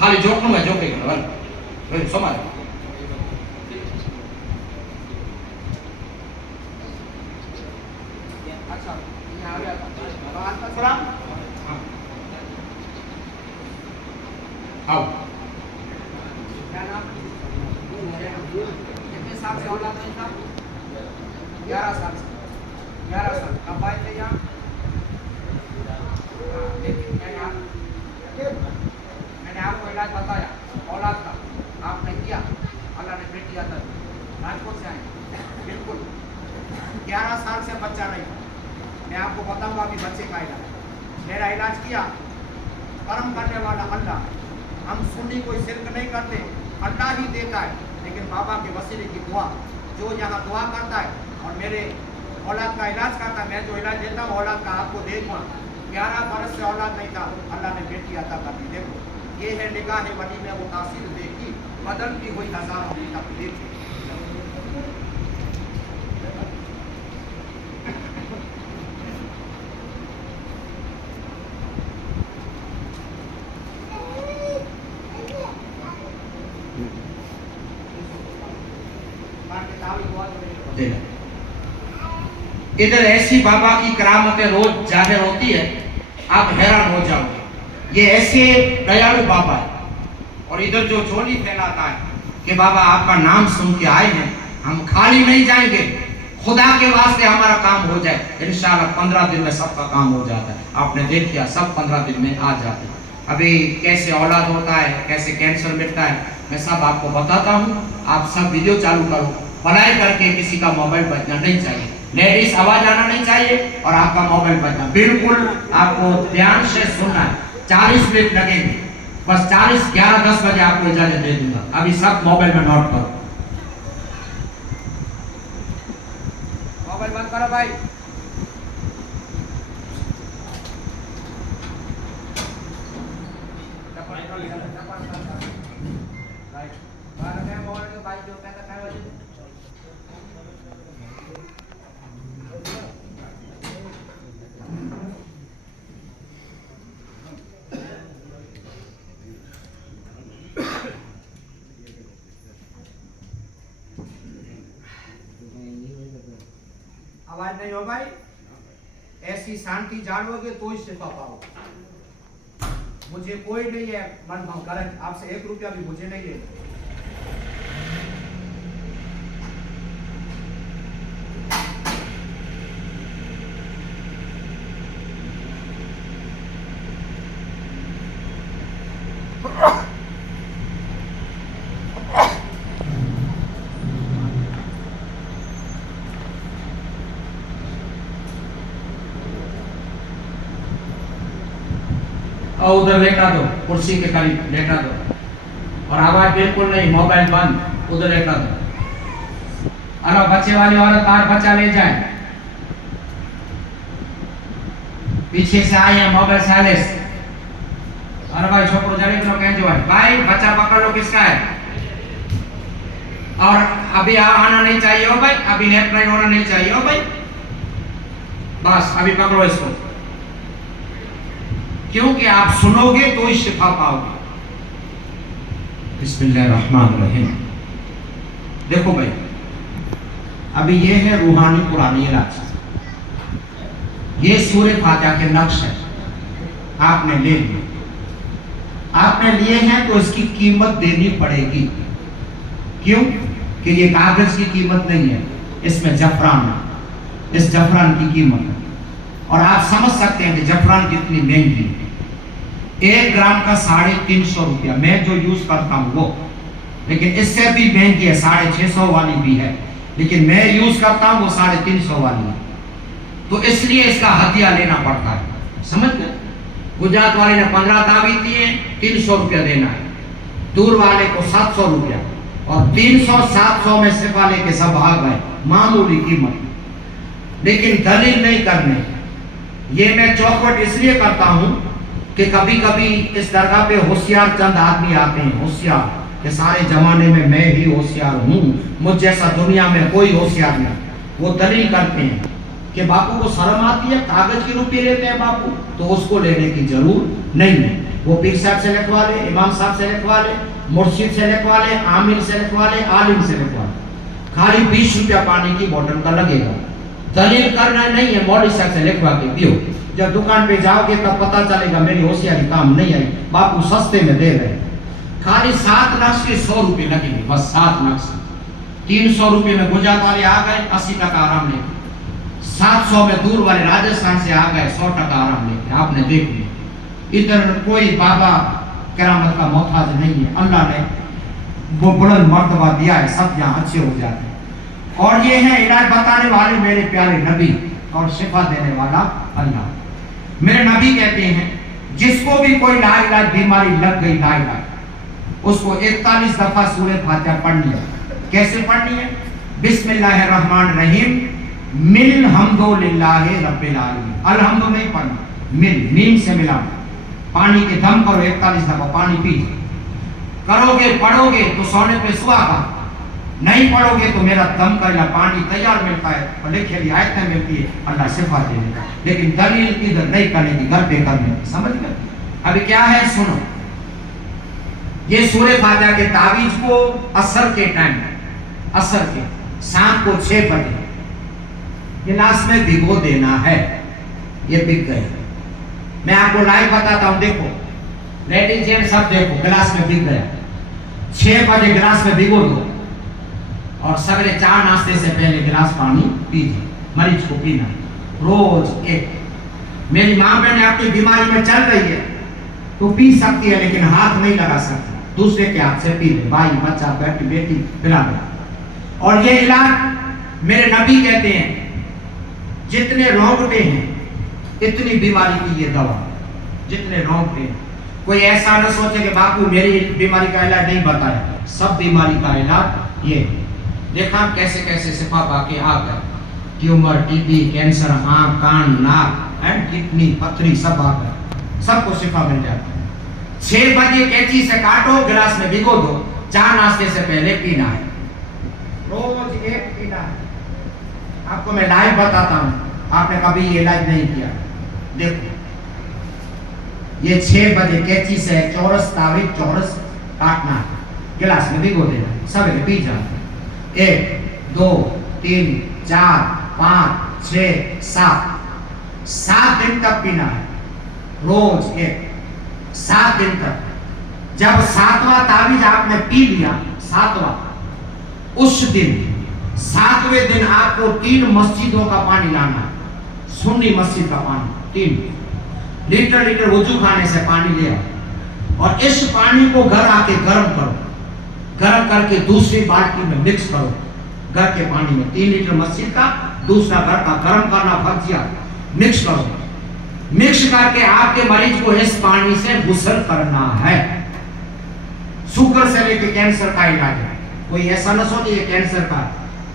खाली जोखणું है जोके वाल वे समाज अच्छा यहाँ आ गया था आज का सलाम आओ क्या नाम कितने साल से औलाद नहीं था 11 साल से 11 साल कब आए थे यहाँ लेकिन मैंने आपको इलाज बताया औलाद का आपने किया अल्लाह ने बेटी अदा की राजकोट से आए बिल्कुल 11 साल से बच्चा नहीं था मैं आपको बताऊंगा अभी बच्चे का इलाज मेरा इलाज किया कर्म करने वाला अल्लाह हम सुन्नी कोई शिरक नहीं करते अल्लाह ही देता है लेकिन बाबा के वसीले की दुआ जो यहाँ दुआ करता है और मेरे औलाद का इलाज करता है मैं जो इलाज देता हूँ औलाद का आपको दे दूँगा 11 बरस से औलाद नहीं था अल्लाह ने बेटी अता कर दी देखो ये है निगाह वली में वो तासीर देखी बदलती हुई हजारों की तकलीफ इधर ऐसी बाबा की करामतें रोज जाहिर होती है आप हैरान हो जाओगे ये ऐसे दयालु बाबा है और इधर जो झोली फैलाता है कि बाबा आपका नाम सुन के आए हैं हम खाली नहीं जाएंगे खुदा के वास्ते हमारा काम हो जाए इंशाल्लाह 15 दिन में सबका काम हो जाता है आपने देख लिया सब 15 दिन में आ जाते हैं अभी कैसे औलाद होता है कैसे कैंसर मिटता है मैं सब आपको बताता हूँ आप सब वीडियो चालू करो बनाए करके किसी का मोबाइल बजना नहीं चाहिए लेडीज आवाज आना नहीं चाहिए और आपका मोबाइल बजना बिल्कुल आपको ध्यान से सुनना है 40 मिनट लगेंगे बस 40 11 10 बजे आपको इजाजत दे दूंगा अभी सब मोबाइल में नोट करो मोबाइल बंद करो भाई आवाज नहीं हो भाई ऐसी शांति जानोगे तो ही शिफा पाओगे मुझे कोई नहीं है मन भंग कर आपसे 1 रुपया भी मुझे नहीं लेना और उधर लेटा दो कुर्सी के करीब लेटा दो और आवाज बिल्कुल नहीं मोबाइल बंद उधर लेटा दो अरे बच्चे वाली औरत तार बच्चा ले जाए पीछे से आए हैं मोबाइल साइलेंस अरे भाई छोकरो जाने करो कहते भाई भाई बच्चा पकड़ लो किसका है और अभी आना नहीं चाहिए हो भाई अभी लेफ्ट राइट होना नहीं चाहिए हो भाई बस अभी पकड़ो इसको क्योंकि आप सुनोगे तो ही शिफा पाओगे बिस्मिल्लाहिर्रहमानिर्रहीम देखो भाई अभी ये है रूहानी पुरानी इलाज ये सूरह फातिहा के नक्श है आपने ले लिए आपने लिए हैं तो इसकी कीमत देनी पड़ेगी क्यों कि ये कागज की कीमत नहीं है इसमें जफरान है इस जफरान की कीमत है और आप समझ सकते हैं कि जफरान कितनी महंगी है 1 ग्राम का 350 रुपया मैं जो यूज करता हूँ वो लेकिन इससे भी महंगी है 650 वाली भी है लेकिन मैं यूज करता हूँ वो 350 वाली है तो इसलिए इसका हदिया लेना पड़ता है समझ गए गुजरात वाले ने 15 ताबीज दिए 300 रुपया देना है दूर वाले को 700 रुपया और 300-700 में से वाले के सब भाग गए मामूली कीमत लेकिन दलील नहीं करने ये मैं चौखट इसलिए करता हूं कि कभी कभी इस दरगाह पे होशियार चंद आदमी आते हैं होशियार कि सारे जमाने में मैं ही होशियार हूं मुझ जैसा दुनिया में कोई होशियार नहीं वो दलील करते हैं कि बापू को शर्म आती है कागज के रुपये लेते हैं बापू तो उसको लेने की जरूरत नहीं है वो पीर साहब से लिखवा ले, इमाम साहब से लिखवा ले, मुर्शिद से लिखवा ले, आमिर से लिखवा ले, आलिम से लिखवा ले। खाली 20 रुपया पानी की बोतल का लगेगा। दलील करना नहीं है, मौलवी साहब से लिखवा के पियो। जब दुकान पे जाओगे तब पता चलेगा मेरी होशियारी काम नहीं आई, बापू सस्ते में दे रहे। खाली 7 नक्श के 100 रुपये लगेंगे, बस 7 नक्श। 300 रुपये में गुजरात वाले आ गए, 80% आराम लेके। 700 में दूर वाले राजस्थान से आ गए, 100% आराम लेके। आपने देख लिया, इधर कोई बाबा करामत का मोहताज नहीं है। अल्लाह ने वो बुलंद मर्तबा दिया है, सब यहाँ अच्छे हो जाते हैं। और ये है इलाज बताने वाले मेरे प्यारे नबी और शिफा देने वाला अल्लाह। मेरे नबी कहते हैं जिसको भी कोई लाइलाज बीमारी लग गई, लाइलाज, उसको 41 दफा सूरह फातिहा पढ़नी है। कैसे पढ़नी है? बिस्मिल्लाहिर्रहमानिर्रहीम, मिल हम्दुलिल्लाहि रब्बिल आलमीन। अलहम्दु नहीं पढ़ना, मिल, नीम से मिला। पानी के दम करो, 41 दफा पानी पी करोगे, पढ़ोगे तो सोने पे सुहागा। नहीं पढ़ोगे तो मेरा दम का पानी तैयार मिलता है, भले खेली आयतें मिलती है, अल्लाह शिफा देने का। लेकिन दलील इधर नहीं करने की, घर पे करने की। समझ गए? अभी क्या है सुनो, ये सूरह फातिहा के तावीज को असर के टाइम, असर के शाम को 6 बजे गिलास में भिगो देना है। ये बिक गए, मैं आपको लाइव बताता हूं। देखो लेडीज जेंट्स सब देखो, गिलास में बिक गया। 6 बजे गिलास में भिगो दो और सवेरे 4 नाश्ते से पहले गिलास पानी पीजिए। मरीज को पीना रोज 1। मेरी माँ बहन आपकी बीमारी में चल रही है तो पी सकती है, लेकिन हाथ नहीं लगा सकती। दूसरे के हाथ से पी ले, भाई बच्चा बेटी बेटी पिला दे। और ये इलाज मेरे नबी कहते हैं जितने रोंगटे हैं इतनी बीमारी की ये दवा। जितने रोंगटे हैं, कोई ऐसा न सोचे कि बापू मेरी बीमारी का इलाज नहीं बताया। सब बीमारी का इलाज ये। देखा कैसे कैसे शिफा पाके आ गए। ट्यूमर, टीबी, कैंसर, आंख, कान, नाक एंड किडनी, पथरी सब आ गए, सबको शिफा मिल जाती है। 6 बजे कैंची से काटो, गिलास में भिगो दो, 4 नाश्ते से पहले पीना है, रोज 1 पीना है। आपको मैं लाइव बताता हूँ, आपने कभी ये इलाज नहीं किया। देखो ये 6 बजे कैंची से चौरस तावीज चौरस काटना है, गिलास में भिगो देना, सवेरे पी जाना। 1 2 3 4 5 6 7 दिन तक पीना है, रोज 1, 7 दिन तक। जब 7वां तावीज आपने पी लिया, 7वां, उस दिन 7वें दिन आपको 3 मस्जिदों का पानी लाना है। सुन्नी मस्जिद का पानी 3 लीटर वजू खाने से पानी ले आओ और इस पानी को घर आके गर्म करो। गर्म करके दूसरी बाल्टी में मिक्स करो। घर के पानी में 3 लीटर मस्जिद का, दूसरा घर का गर्म करना फर्जिया, मिक्स करो। मिक्स करके आपके मरीज को इस पानी से गुस्ल करना है। शुगर से लेके कैंसर का इलाज है। कोई ऐसा न सोचे ये कैंसर का,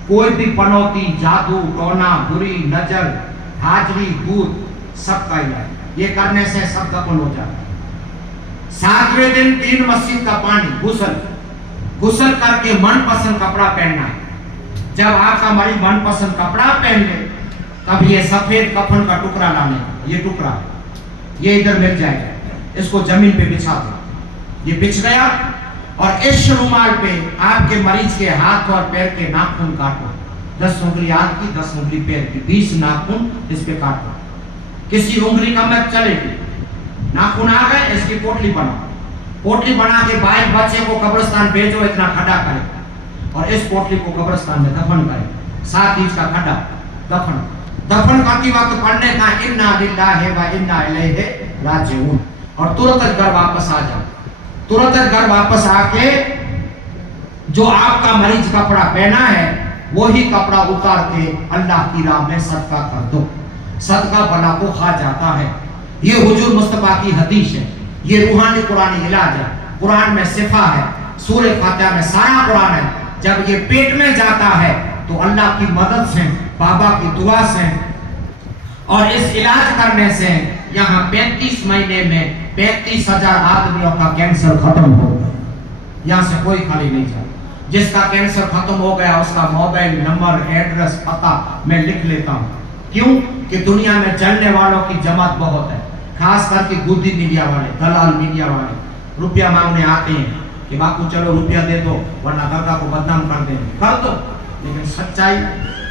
कोई भी पनौती, जादू टोना, बुरी नजर, हाजरी, भूत, सबका इलाज ये करने से सब दफन हो जाता है। 7वें दिन 3 मस्जिद का पानी, गुस्ल करके मनपसंद कपड़ा पहनना है। जब आपका मरीज मनपसंद कपड़ा पहन ले तब ये सफेद कफन का टुकड़ा लाने, ये टुकड़ा ये इधर मिल जाएगा, इसको जमीन पे बिछा दो। ये बिछ गया और इस रुमाल पे आपके मरीज के हाथ और पैर के नाखून काटो। 10 उंगली हाथ की, 10 उंगली पैर की, 20 नाखून इस पे काटो। किसी उंगली का मत चलेगी। नाखून आ गए, इसकी पोटली बनाओ। पोटली बना के 22 बच्चे को कब्रिस्तान भेजो, इतना खड्डा करे और इस पोटली को कब्रिस्तान में दफन करे। 7 इंच का खड्डा, दफन करते वक्त पढ़ने का इन्ना लिल्लाहि व इन्ना इलैहि राजिऊन और तुरंत घर वापस आ जाओ। तुरंत घर वापस आके जो आपका मरीज कपड़ा पहना है वही कपड़ा उतार के अल्लाह की राह में सदका कर दो। सदका बला को खा जाता है। ये हुजूर मुस्तफा की हदीस है, ये रूहानी कुरानी इलाज है। कुरान में शिफा है, सूरह फातिहा में सारा कुरान है। जब ये पेट में जाता है तो अल्लाह की मदद से, बाबा की दुआ से और इस इलाज करने से यहाँ 35 महीने में 35,000 आदमियों का कैंसर खत्म हो गया। यहाँ से कोई खाली नहीं जाता। जिसका कैंसर खत्म हो गया उसका मोबाइल नंबर, एड्रेस, पता मैं लिख लेता हूँ। क्यों? कि दुनिया में जलने वालों की जमात बहुत है, खास करके गुद्दी मीडिया वाले, दलाल मीडिया वाले रुपया मांगने आते हैं कि बापू चलो रुपया दे दो वरना दरगाह को बदनाम कर देंगे, कर दो। लेकिन सच्चाई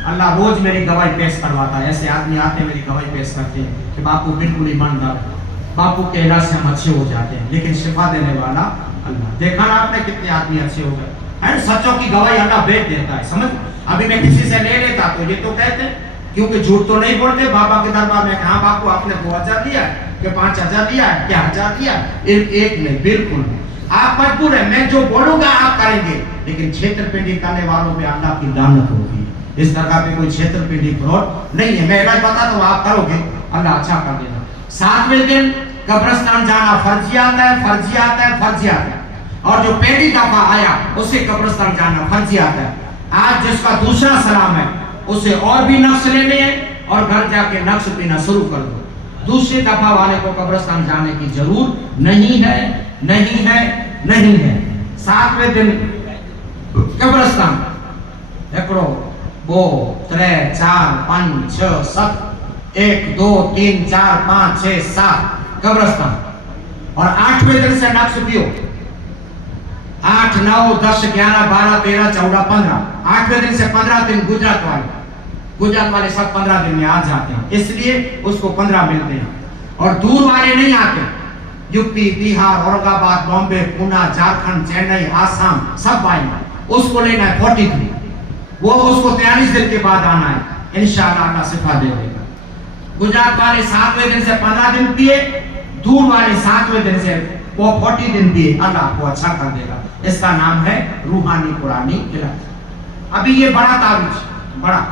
अल्लाह रोज मेरी गवाही पेश करवाता है। ऐसे आदमी आते हैं मेरी गवाही पेश करते हैं कि बापू बिल्कुल ईमानदार है, बापू के इलाज से हम अच्छे हो जाते हैं, लेकिन शिफा देने वाला अल्लाह। देखा ना आपने कितने आदमी अच्छे हो गए हैं। सच्चों की गवाही अल्लाह बेच देता है, समझ। अभी मैं किसी से ले लेता तो ये तो कहते क्योंकि झूठ तो नहीं बोलते बाबा के दरबार में, हाँ बापू आपने 2000 दिया है कि 5000 दिया है क्या 1000 दिया, एक नहीं, बिल्कुल आप मजबूर है। मैं जो बोलूंगा आप करेंगे, लेकिन छेतरपिंडी करने वालों पे अल्लाह की लानत होगी। इस तरह पे कोई छेतरपिंडी फ्रॉड नहीं है। मैं इलाज बता तो आप करोगे, अल्लाह अच्छा कर देगा। 7वें दिन कब्रिस्तान जाना फर्जियात है, फर्जियात है, फर्जियात है। और जो पहली दफा आया उसे कब्रिस्तान जाना फर्जियात है। आज जिसका दूसरा सलाम है उसे और भी नक्श लेने हैं और घर जाके नक्श पीना शुरू कर दो। दूसरी दफा वाले को कब्रिस्तान जाने की जरूरत नहीं है, नहीं है, नहीं है। 7वें दिन कब्रिस्तान 1 2 3 4 5 6 7 1 2 3 4 5 6 7 कब्रिस्तान। और 8वें दिन से नक्श पियो। 8 9 10 11 12 13 14 15 8वें दिन से 15 दिन गुजरात वाले सब 15 दिन में आ जाते हैं, इसलिए उसको 15 मिलते हैं। और दूर वाले नहीं आते, यूपी बिहार औरंगाबाद बॉम्बे पूना झारखंड चेन्नई आसाम सब आएंगे, उसको लेना है 43। वो उसको 43 दिन के बाद आना है, इंशाअल्लाह अल्लाह शिफा दे देगा। गुजरात वाले 7वें दिन से 15 दिन पिए, दूर वाले 7वें दिन से वो 40 दिन पिए, अल्लाह आपको अच्छा कर देगा। इसका नाम है रूहानी पुरानी इलाज। अभी ये बड़ा तावीज, बड़ा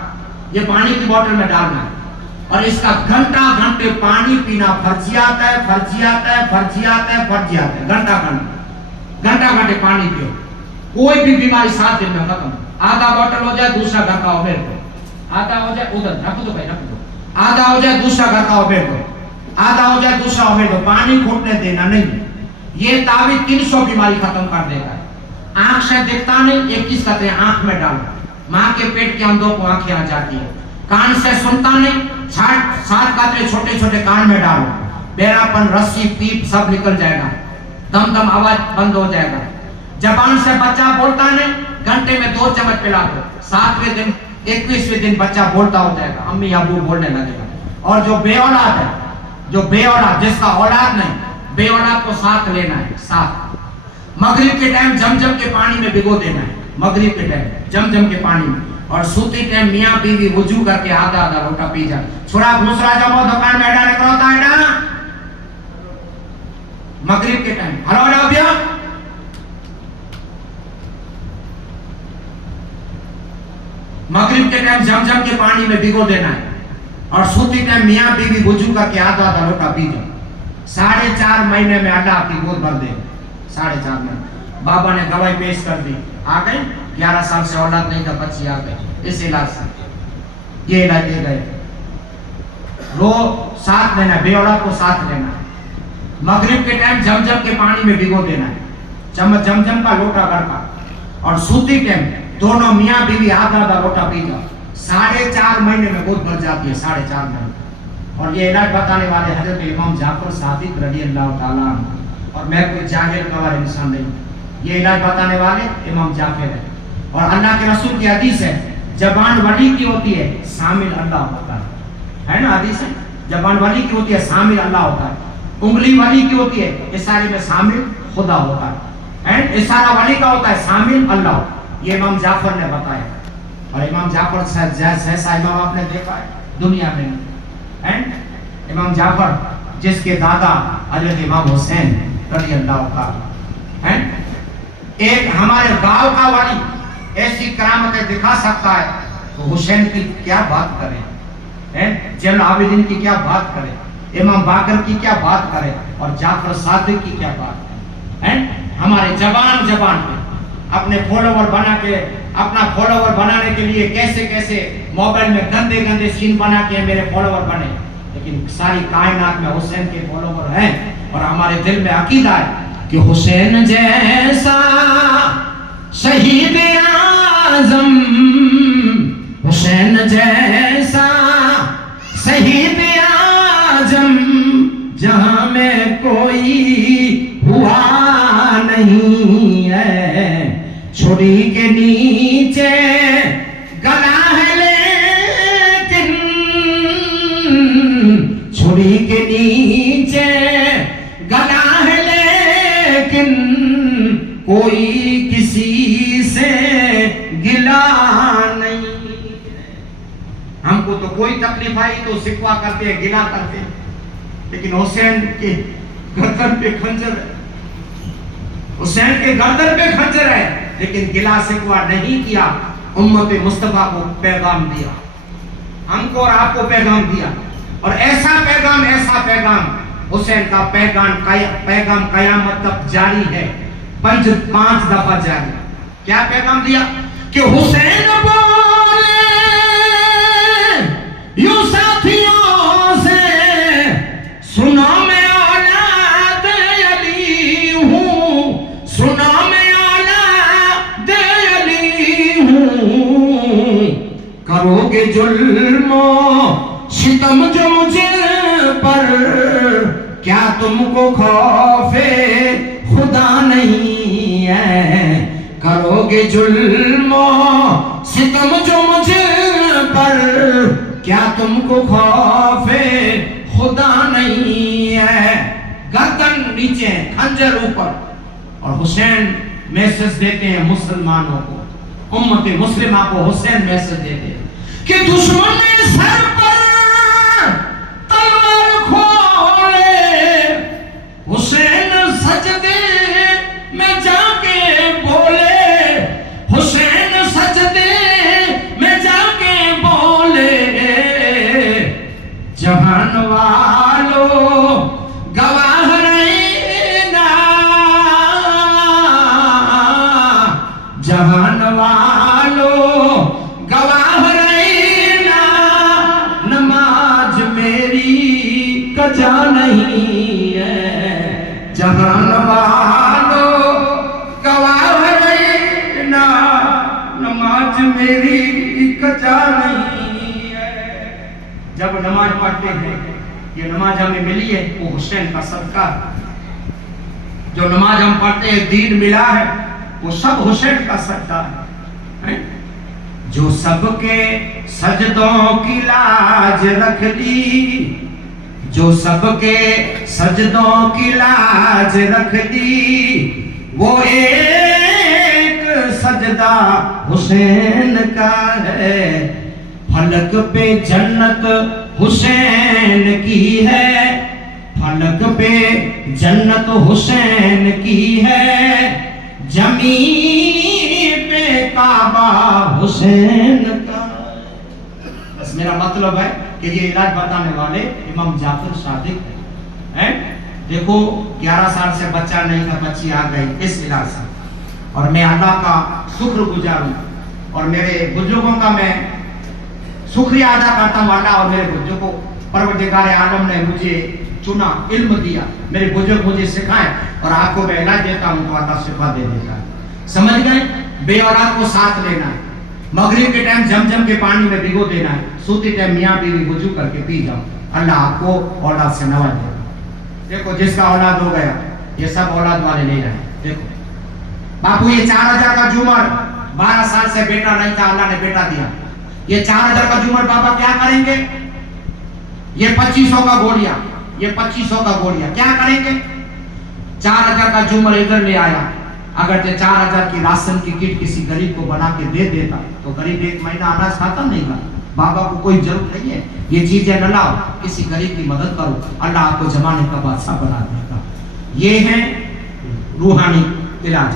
ये पानी की बोतल में डालना है और इसका घंटे पानी पीना फर्जियात है, फर्जियात है, फर्जियात है, फर्जियात है। घंटे पानी पियो, कोई भी बीमारी 7 दिन में खत्म। आधा बोतल हो जाए दूसरा घर का उबेर दो, आधा हो जाए उधर रख दो भाई, रख दो। आधा हो जाए दूसरा घर का उबेर दो, आधा हो जाए दूसरा उबेर दो। पानी घुटने देना नहीं। ये तावीज 300 बीमारी खत्म कर देगा। आंख से दिखता नहीं, 21 कहते हैं आंख में डालो, माँ के पेट के अंदर को आंखें आ जाती है। कान से सुनता नहीं, 7 कातरे छोटे छोटे कान में डालो, बेरापन रस्सी पीप सब निकल जाएगा, दम आवाज बंद हो जाएगा। जबान से बच्चा बोलता नहीं, घंटे में 2 चम्मच पिला दो। 7वें दिन 21वें दिन बच्चा बोलता हो जाएगा, अम्मी अबू बोलने लगेगा। और जो बेऔलाद है, जो बेऔलाद जिसका औलाद नहीं, बेऔलाद को साथ लेना है, साथ। मगरिब के टाइम जमजम के पानी में भिगो देना है, मगरिब के टाइम जमजम के पानी में। और सूती टाइम मियाँ बीवी वुजू करके आधा लोटा पी जा। छोड़ा दूसरा जब दुकान में डाले करोता है ना मगरिब के टाइम, हलो ना भैया मगरिब के टाइम जमजम के पानी में भिगो देना है। और सूती टाइम मियाँ बीवी वुजू करके आधा लोटा पी जा। 4.5 महीने में अल्लाह आपकी गोद भर दे। 4.5 महीने बाबा ने गवाही पेश कर दी, आ गए। 11 साल से औलाद नहीं था, बच्ची आ गई इस इलाज से। ये इलाज दे गए। रो साथ लेना, बेऔलाद को साथ लेना है। मगरिब के टाइम जमजम के पानी में भिगो देना है, चम्मच जमजम का लोटा भर का। और सूती टाइम दोनों मियाँ बीवी आधा लोटा पी जाओ। 4.5 महीने में गोद भर जाती है, 4.5 महीने। और ये इलाज बताने वाले हजरत इमाम जाफर सादिक रज़ी अल्लाह ताला अन्हु। और मैं कोई जाहिल गवार इंसान नहीं, ये इलाज बताने वाले इमाम जाफर है। और अल्लाह के रसूल की हदीस है, जबान वली की होती है, शामिल अल्लाह होता है ना हदीस है। जबान वली की होती है, शामिल अल्लाह होता है। उंगली वली की होती है, इशारे में शामिल खुदा होता है। एंड इशारा वली का होता है, शामिल अल्लाह। ये इमाम जाफर ने बताया। और इमाम जाफर जैसा इमाम आपने देखा है दुनिया में। एंड इमाम जाफर जिसके दादा हजरत इमाम हुसैन रज़ी अल्लाह ताला हैं। एक हमारे गांव का वाली ऐसी करामतें दिखा सकता है, तो हुसैन की क्या बात करें, हैं जैन आबिदीन की क्या बात करें, इमाम बाकर की क्या बात करें, और जाफर सादिक की क्या बात करें। हैं हमारे जबान पे अपने फॉलोवर बना के, अपना फॉलोवर बनाने के लिए कैसे कैसे मोबाइल में गंदे सीन बना के मेरे फॉलोवर बने। लेकिन सारी कायनात में हुसैन के फॉलोवर हैं। और हमारे दिल में अकीदा है कि हुसैन जैसा शहीद आज़म, हुसैन जैसा शहीद आज़म जहां में कोई हुआ नहीं है, छुरी के नीचे गला है लेकिन, छुरी के नीचे गला है लेकिन, कोई किसी से गिला नहीं। हमको तो कोई तकलीफ आई तो शिकवा करते हैं, गिला करते हैं, लेकिन हुसैन के गर्दन पे खंजर है, हुसैन के गर्दन पे खंजर है, लेकिन गिला शिकवा नहीं किया। उम्मत मुस्तफा को पैगाम दिया, हमको और आपको पैगाम दिया, और ऐसा पैगाम हुसैन का पैगाम कयामत तक जारी है, 5 दफा जारी। क्या पैगाम दिया कि हुसैन बोले यूं साथियों से, सुनो मैं औलाद अली हूं, सुनो मैं औलाद अली हूं, करोगे जुल्मो सितम जो मुझे पर, क्या तुमको खौफे खुदा नहीं है, करोगे जुल्मो सितम जो मुझे पर, क्या तुमको खौफे खुदा नहीं है। गर्दन नीचे, खंजर ऊपर, और हुसैन मैसेज देते हैं मुसलमानों को, उम्मत मुस्लिमा को हुसैन मैसेज देते हैं कि दुश्मन ने सर पर तलवार खोले, हुसैन सजदे में जाके बोले, हुसैन सजदे में जाके बोले, जहान वालों गवाह रहना, जहान वालों गवाह रहना, नमाज मेरी कजा नहीं है, जहान वालों गवाह रहना, नमाज मेरी कजा नहीं है। जब नमाज पढ़ते हैं, ये नमाज हमें मिली है वो हुसैन का सदका, जो नमाज हम पढ़ते हैं दीन मिला है वो सब हुसैन का सदका है। जो सबके सजदों की लाज रख ली, जो सबके सजदों की लाज रख दी, वो एक सजदा हुसैन का है। फलक पे जन्नत हुसैन की है, फलक पे जन्नत हुसैन की है, जमीन पे काबा हुसैन का। बस मेरा मतलब है कि ये इलाज बताने वाले इमाम जाफर सादिक हैं। देखो 11 साल से बच्चा नहीं था, बच्ची आ गई इस इलाज से, और मैं अल्लाह का शुक्रगुजार हूँ, और मेरे बुजुर्गों का मैं शुक्रिया अदा करता हूँ। अल्लाह और मेरे बुजुर्गों को परवरदिगार आलम ने मुझे चुना, इल्म दिया, मेरे बुजुर्ग मुझे सिखाए, और आपको मैं इलाज देता हूँ तो अल्लाह शिफा दे देता है। समझ गए? बेऔलाद को साथ लेना है, मगरिब के टाइम जमजम के पानी में भिगो देना है, सोते टाइम मियाँ बीवी वुजू करके पी जाओ, अल्लाह आपको औलाद से नवाज देगा। देखो जिसका औलाद हो गया, ये सब औलाद वाले ले रहे हैं। देखो बापू, ये 4000 का झूमर, 12 साल से बेटा नहीं था, अल्लाह ने बेटा दिया। ये 4000 का झूमर बाबा क्या करेंगे? ये 2500 का गोलियां, ये 2500 का गोलियां क्या करेंगे? 4000 का झूमर इधर ले आया, अगर ये 4000 की राशन की किट किसी गरीब को बना के दे देता तो गरीब 1 महीना अनाज खाता नहीं था। बाबा को कोई जरूरत नहीं है, ये चीजें न लाओ, किसी गरीब की मदद करो, अल्लाह आपको जमाने का बादशाह बना देगा। ये है रूहानी इलाज,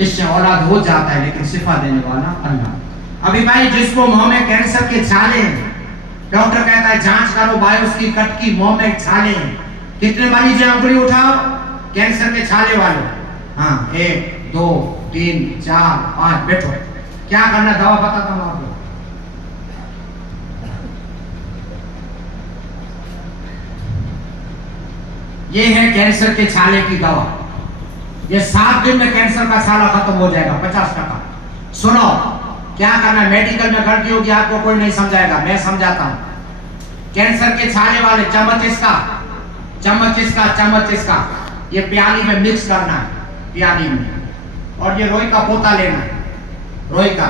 इससे औलाद हो जाता है, लेकिन शिफा देने वाला अल्लाह। अभी भाई जिसको मुंह में कैंसर के छाले, डॉक्टर कहता है जांच करो, बायोप्सी कट की, मुंह में छाले, कितने मरीज हैं? उंगली उठाओ, कैंसर के छाले वाले। हाँ, 1 2 3 4 5, बैठो। क्या करना, दवा बताता हूँ आपको। ये है कैंसर के छाले की दवा, ये 7 दिन में कैंसर का छाला खत्म हो जाएगा, 50%। सुनो क्या करना है, मेडिकल में गलती होगी आपको कोई नहीं समझाएगा, मैं समझाता हूं। कैंसर के छाले वाले चम्मच इसका चम्मच इसका ये प्याली में मिक्स करना है, प्याली में। और ये रोई का पोता लेना है, रोई का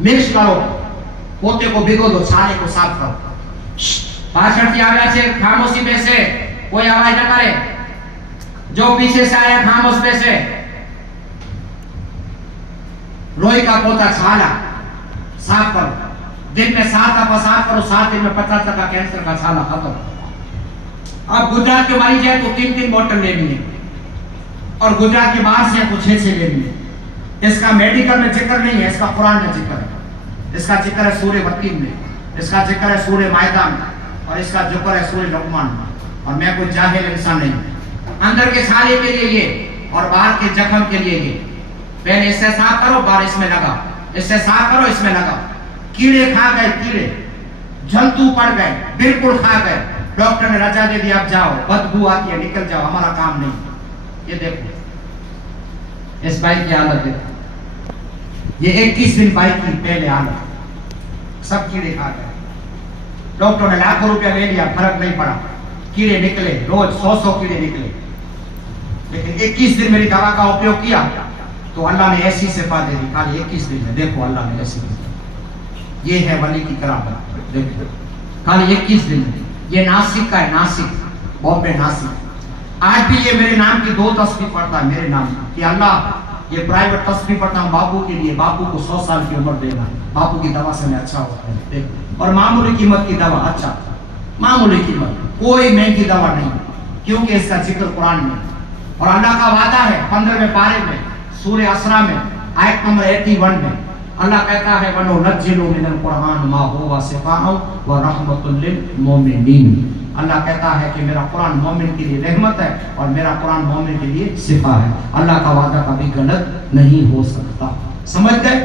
मिक्स करो, पोते को भिगो दो, छाले को साफ करो। पाछड़ की आवाज से खामोशी में से कोई आवाज न करे, जो पीछे से आया खामोश में से। रोई का पोता छाला साफ करो, दिन में 7 दफा साफ करो, 7 दिन में 50% कैंसर का छाला खत्म। अब गुजरात के मरीज है तो 3-3 बोतल लेनी है, और गुजरात के बाहर से है तो 6 लेनी है। इसका मेडिकल में जिक्र नहीं है, इसका कुरान में जिक्र है। इसका जिक्र है सूरह वकील में, इसका जिक्र है सूरह मायदा में, और इसका जिक्र है सूरह लुकमान में। और मैं कोई जाहिल इंसान नहीं, अंदर के छाले के लिए ये और बाहर के जख्म के लिए ये। पहले इससे साफ करो, बाहर इसमें लगा, इससे साफ करो, इसमें लगा। कीड़े खा गए, कीड़े जंतु पड़ गए, बिल्कुल खा गए, डॉक्टर ने रजा दे दी, अब जाओ, बदबू आती है, निकल जाओ, हमारा काम नहीं। ये देखो इस बाइक की हालत देखो, ये 21 दिन बाइक की पहले हालत, सब कीड़े खा गए। डॉक्टर ने लाखों रुपया ले लिया, फर्क नहीं पड़ा, कीड़े निकले, रोज 100 कीड़े निकले। लेकिन 21 दिन मेरी दवा का उपयोग किया तो अल्लाह ने ऐसी शिफा दे दी, खाली 21 दिन में। देखो अल्लाह ने ऐसी, ये है वली की करामत, देखो खाली 21 दिन में। ये नासिक का है, नासिक, बॉम्बे नासिक। आज भी ये मेरे नाम की 2 तस्बीह पढ़ता है, मेरे नाम की, अल्लाह ये प्राइवेट तस्बीह पढ़ता हूँ बापू के लिए, बापू को 100 साल की उम्र देना, बापू की दवा से मैं अच्छा होता है। देखो, और मामूली कीमत की दवा, अच्छा मामूली कीमत, कोई महंगी दवा नहीं, क्योंकि इसका जिक्र कुरान में। और अल्लाह का वादा है 15वें पारे में सूरह असरा में आयत नंबर 81 में, अल्लाह कहता है वनुनज्जिलु मिनल कुरान मा हुवा शिफाअन व रहमतुल लिल मोमिनीन। अल्लाह कहता है कि मेरा कुरान मोमिन के लिए रहमत है और मेरा कुरान मोमिन के लिए शिफा है। अल्लाह का वादा कभी गलत नहीं हो सकता। समझ गए?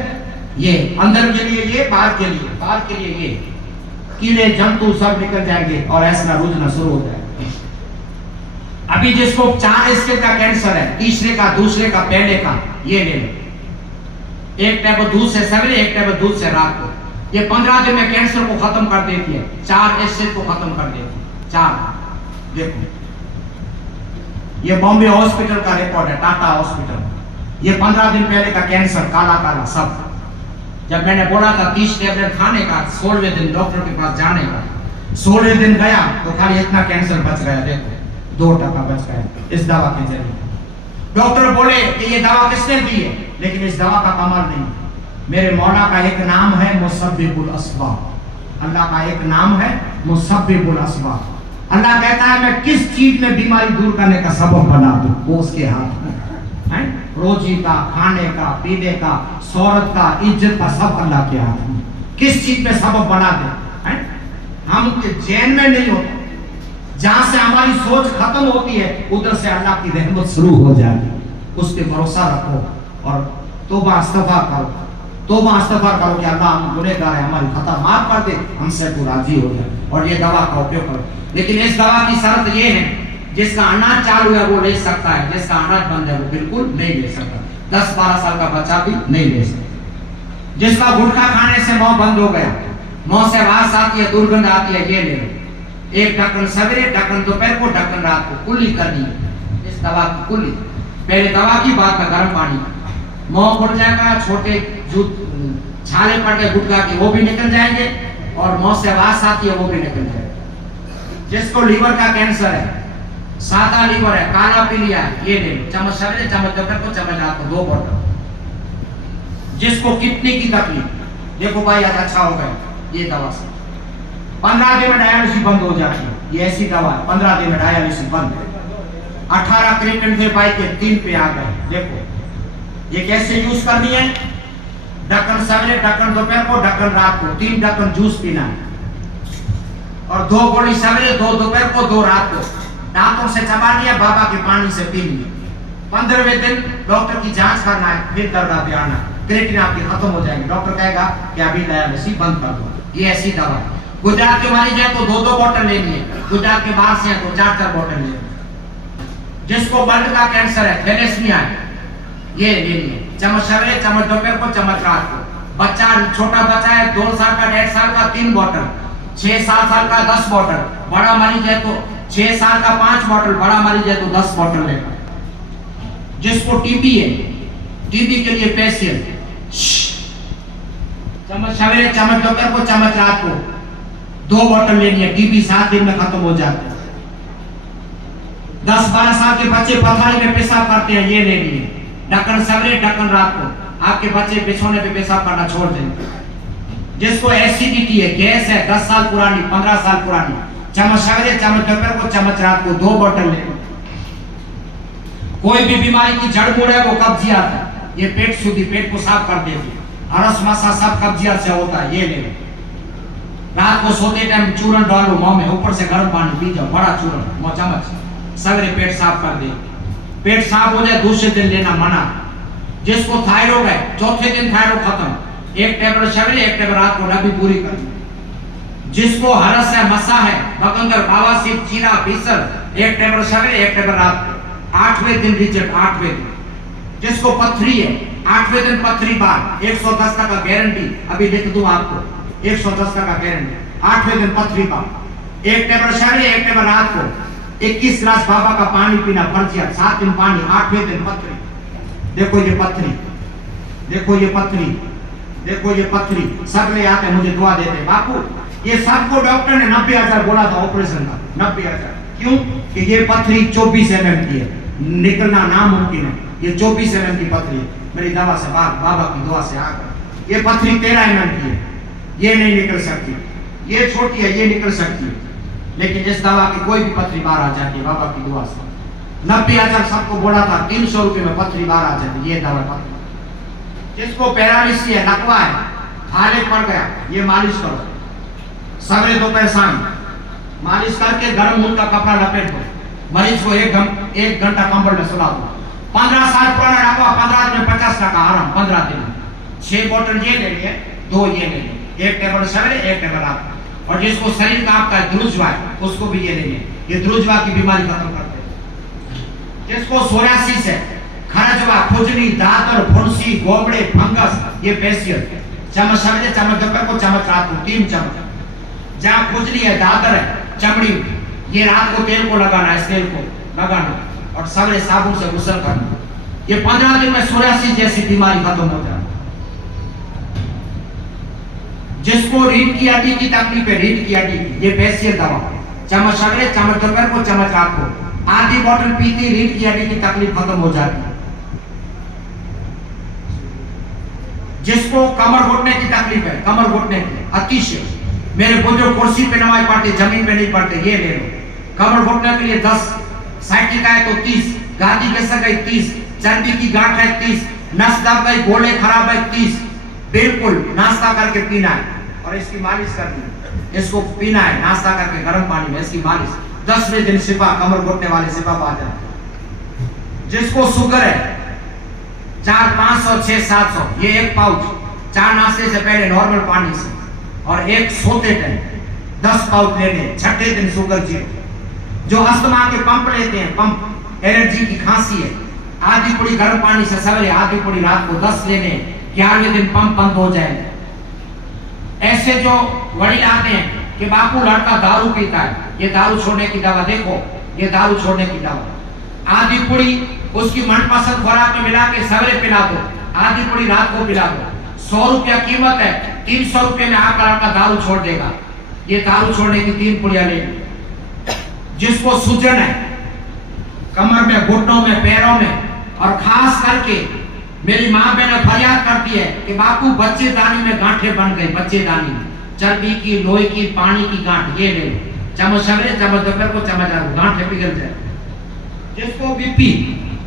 ये अंदर के लिए ये, बाहर के लिए, बाहर के लिए ये, कीड़े जंतु सब निकल जाएंगे और ऐसा रुजना शुरू हो जाएगा। अभी जिसको 4 स्टेज का कैंसर है, तीसरे का, दूसरे का, पहले का, ये ले लो। एक टैब दूध से सवेरे, एक टैब दूध से रात को। ये 15 दिन में कैंसर को खत्म कर देती है, 4 स्टेज को खत्म कर देती है, 4। देखो ये बॉम्बे हॉस्पिटल का रिकॉर्ड है, टाटा हॉस्पिटल। ये 15 दिन पहले का कैंसर, काला काला सब। जब मैंने बोला था 30 टैबलेट खाने का, 16वें दिन डॉक्टर के पास जाने का, 16वें दिन गया तो खाली इतना कैंसर बच गया। देखो 2% बच गया इस दवा के जरिए। डॉक्टर बोले कि ये दवा किसने दी है, लेकिन इस दवा का कमाल नहीं, मेरे मौला का एक नाम है मुसब्बिबुल अस्बाब। अल्लाह का एक नाम है मुसब्बिबुल अस्बाब। अल्लाह कहता है मैं किस चीज में बीमारी दूर करने का सबब बना दूं, वो उसके हाथ में है। रोजी का, खाने का, पीने का, शोहरत का, इज्जत का, सब अल्लाह के हाथ में। किस चीज में सबब बना दे, हम जैन में नहीं होते, जहां से हमारी सोच खत्म होती है उधर से अल्लाह की रहमत शुरू हो जाएगी। उस पे भरोसा रखो और तौबा इस्तगफार करो, तौबा इस्तगफार करो कि अल्लाह हम गुनहगार हैं, हमारी खता माफ कर दे, हमसे तू राजी हो जाए, और ये दवा का उपयोग करो। लेकिन इस दवा की शर्त ये है, जिसका अनाज चालू है वो ले सकता है, जिसका अनाज बंद है वो बिल्कुल नहीं ले सकता। 10-12 साल का बच्चा भी नहीं ले सकता। जिसका गुटखा खाने से मुंह बंद हो गया, मुंह से आवाज आती है, दुर्गंध आती है, ये ले लो। एक ढक्कन सवेरे, ढक्कन दोपहर को, ढक्कन रात को, कुल्ली करनी है इस दवा की, कुल्ली। पहले दवा की, बाद में गर्म पानी। मुंह फुट जाएगा, छोटे छाले पड़ गए गुटखा के वो भी निकल जाएंगे, और मुंह से आवाज आती है वो भी निकल जाएगा। जिसको लीवर का कैंसर है, सादा लीवर है, काला पीलिया है, ये ले लो, चम्मच सवेरे, चम्मच दोपहर को, चम्मच रात को, 2 बोतल। जिसको किडनी की तकलीफ, देखो भाई आज अच्छा हो गया ये दवा से, 15 दिन में डायलिसिस बंद हो जाती है। ये ऐसी दवा है, 15 दिन में डायलिसिस बंद। 18 क्रिएटिन से पाई के 3 पे आ गए। देखो ये कैसे यूज करनी है, ढक्कन सवेरे, ढक्कन दोपहर को, ढक्कन रात को, 3 ढक्कन जूस पीना है, और 2 गोली सवेरे, 2 दोपहर को, 2 रात को। दांतों से चबा लिया, बाबा के पानी से पी लिया। 15वें दिन डॉक्टर की जांच करना है, फिर दरगाह पे आना, क्रिएटिन आपकी खत्म हो जाएगी। डॉक्टर कहेगा कि अभी डायलिसिस बंद कर दो। ये ऐसी दवा है। गुजरात के मरीज है तो 2-2 बोतल लेनी है, गुजरात के बाहर से है तो 4-4 बोतल लेनी है। जिसको ब्लड का कैंसर है, थैलेसीमिया है, ये लेनी है, चम्मच सवेरे, चम्मच दोपहर को, चम्मच रात को। बच्चा, छोटा बच्चा है 2 साल का, 1.5 साल का, 3 बोतल, 6-7 साल का 10 बोतल, बड़ा मरीज है तो 6 साल का 5 बॉटल, बड़ा मरीज है तो 10 बॉटल लेगा। जिसको टीबी है, टीबी के लिए पेशियल, चम्मच सवेरे, चम्मच दोपहर को, चम्मच रात को, 2 बॉटल लेनी है। टीबी 7 दिन में खत्म हो जाता है। 10-12 साल के बच्चे पथारी में पेशाब करते हैं, ये लेनी है। ढक्कन सवेरे, ढक्कन रात को। आपके बच्चे बिछोने पे पेशाब करना छोड़ देंगे। जिसको एसिडिटी है, गैस है, 10 साल पुरानी, 15 साल पुरानी, चम्मच सवेरे, चम्मच दोपहर को, चम्मच रात को, 2 बॉटल लेनी। कोई भी बीमारी की जड़ मूल है वो कब्जियत है, ये पेट शुद्धि, पेट को साफ कर देती है। हरस मसा सब कब्जियत से होता है, ये ले लो। रात को सोते टाइम चूरन डालो मुंह में, ऊपर से गर्म पानी पी जाओ, बड़ा चूरन चम्मच, सवेरे पेट साफ कर दे। पेट साफ हो जाए दूसरे दिन लेना मना। जिसको थायराइड है, चौथे दिन थायराइड खत्म, 1 टेबलेट सवेरे, 1 टेबलेट रात को, नबी पूरी करनी। जिसको हरस है, मसा है, बकंदर, बवासीर, चीरा, बीसर, 1 टेबलेट सवेरे, 1 टेबलेट रात को। 8वें दिन रिजल्ट, 8वें दिन। जिसको पथरी है, 8वें दिन पथरी बार, 110 का गारंटी, अभी लिख दूं आपको, 110 का गारंटी। 8वें दिन पथरी बार, 1 टेबलेट सवेरे, 1 टेबलेट रात को, 21 गिलास बाबा का पानी पीना फर्जियत, 7 दिन पानी। 8वें दिन पथरी। देखो ये पथरी, देखो ये पथरी, देखो ये पथरी। सब ले आते मुझे दुआ देते, बापू ये सबको डॉक्टर ने 90,000 बोला था ऑपरेशन का, 90,000। क्यों? कि ये पथरी 24 mm की है, निकलना नामुमकिन है। ये 24 mm की पथरी है, मेरी दवा से, बाबा की दुआ से आकर। ये पथरी 13 mm की है, ये नहीं निकल सकती। ये छोटी है, ये निकल सकती है, लेकिन इस दवा की कोई भी पथरी बाहर आ जाती है बाबा की दुआ से। 90,000 सबको बोला था, 300 रुपए में पथरी बाहर आ जाती है, ये दवा पथरी। जिसको पैरालिसिस है, लकवा है, खाले पड़ गया, ये मालिश करो सवेरे, दोपहर, शाम। मालिश करके गर्म ऊन का कपड़ा लपेट दो, मरीज को 1 घंटा कंबल में सुला दो। 15 साल पुराना लकवा, 15 दिन में 50% आराम, 15 दिन में। 6 बोतल ये ले लिए, 2 ये ले लिए, 1 टेबल सवेरे, 1 टेबल रात। और जिसको शरीर का आपका द्रुजवा है, उसको भी ये लेंगे, ये द्रुजवा की बीमारी खत्म करते हैं। जिसको सोरासिस है, खरजवा, खुजली, दादर, फुंसी, गोबड़े, फंगस, ये पेशियल, चम्मच सवेरे, चम्मच दोपहर को, चम्मच रात को, 3 चम्मच। जहाँ खुजली है, दादर है, चमड़ी, ये रात को तेल को लगाना, इस तेल को लगाना, और सवेरे साबुन से गुस्ल करना। ये 15 दिन में सोरासिस जैसी बीमारी खत्म हो जाए। जिसको रीढ़ की हड्डी की तकलीफ है, रीढ़ की हड्डी की, ये पेशियल दवा, चम्मच सवेरे, चम्मच दोपहर को, चम्मच रात को, आधी बोतल पीती, रीढ़ की हड्डी की तकलीफ खत्म हो जाती है। जिसको कमर घुटने की तकलीफ है, कमर घुटने की अतिशय, मेरे बुजुर्ग कुर्सी पे नमाज पढ़ते, जमीन पे नहीं पढ़ते, ये ले लो। कमर घुटने के लिए 10, साइकिल का है तो 30, गादी के सर गई 30, चर्बी की गांठ है 30, नस दब गई, गोले खराब है 30। बिल्कुल नाश्ता करके पीना है, और इसकी मालिश करनी है। इसको पीना है नाश्ता करके गर्म पानी में, इसकी मालिश। 10वें दिन शिफा, कमर घुटने वाले शिफा पा जाए। जिसको शुगर है, 400, 500, 600, 700, ये 1 पाउच, 4 नाश्ते से पहले नॉर्मल पानी से, और 1 सोते टाइम 10 पाउच लेने। 6ठे दिन शुगर जीरो। जो अस्थमा के पंप लेते हैं, पंप, एलर्जी की खांसी है, आधी पूरी गर्म पानी से सवेरे, आधी पूरी रात को, 10 लेने। 11वें दिन पंप बंद हो जाए। ऐसे जो वड़ील आते हैं कि बापू लड़का दारू पीता है, ये दारू छोड़ने की दवा, देखो ये दारू छोड़ने की दवा। आधी पूरी उसकी मनपसंद खुराक में मिला के सवेरे पिला दो, आधी पूरी रात को पिला दो। 100 रुपया कीमत है, 300 रुपये में आपका लड़का दारू छोड़ देगा। ये दारू छोड़ने की 3 पुड़िया ले। जिसको सूजन है कमर में, घुटनों में, पैरों में, और खास करके मेरी माँ बहन फरियाद करती है कि बापू बच्चेदानी में गांठें बन गई, बच्चेदानी में चर्बी की, लोहे की, पानी की गांठ, ये ले लो। चम्मच सवेरे, चम्मच दोपहर को, चम्मच रात को, गांठें पिघल जाए। जिसको बीपी,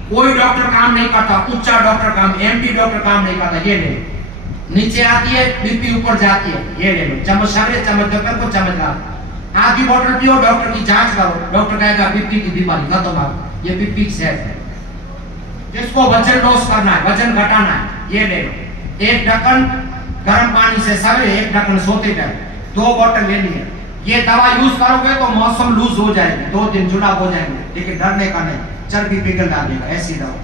कोई डॉक्टर काम नहीं करता, उच्चा डॉक्टर काम, एमडी डॉक्टर काम नहीं करता, ये ले लो। नीचे आती है, बीपी ऊपर जाती है, ये ले लो। चम्मच सवेरे, चम्मच दोपहर को, चम्मच रात। आधी बोतल पियो, डॉक्टर की जांच करो, डॉक्टर कहेगा बीपी की बीमारी खत्म हो, ये बीपी से है। जिसको वजन लॉस करना है, वजन घटाना है, ये ले लो। 1 ढक्कन गर्म पानी से सवेरे, 1 ढक्कन सोते टाइम, 2 बोतल लेनी है। ये दवा यूज करोगे तो मौसम लूज हो जाएगी, 2 दिन जुलाब हो जाएंगे, लेकिन डरने का नहीं, चर्बी पिघल डालेगा, ऐसी दवा।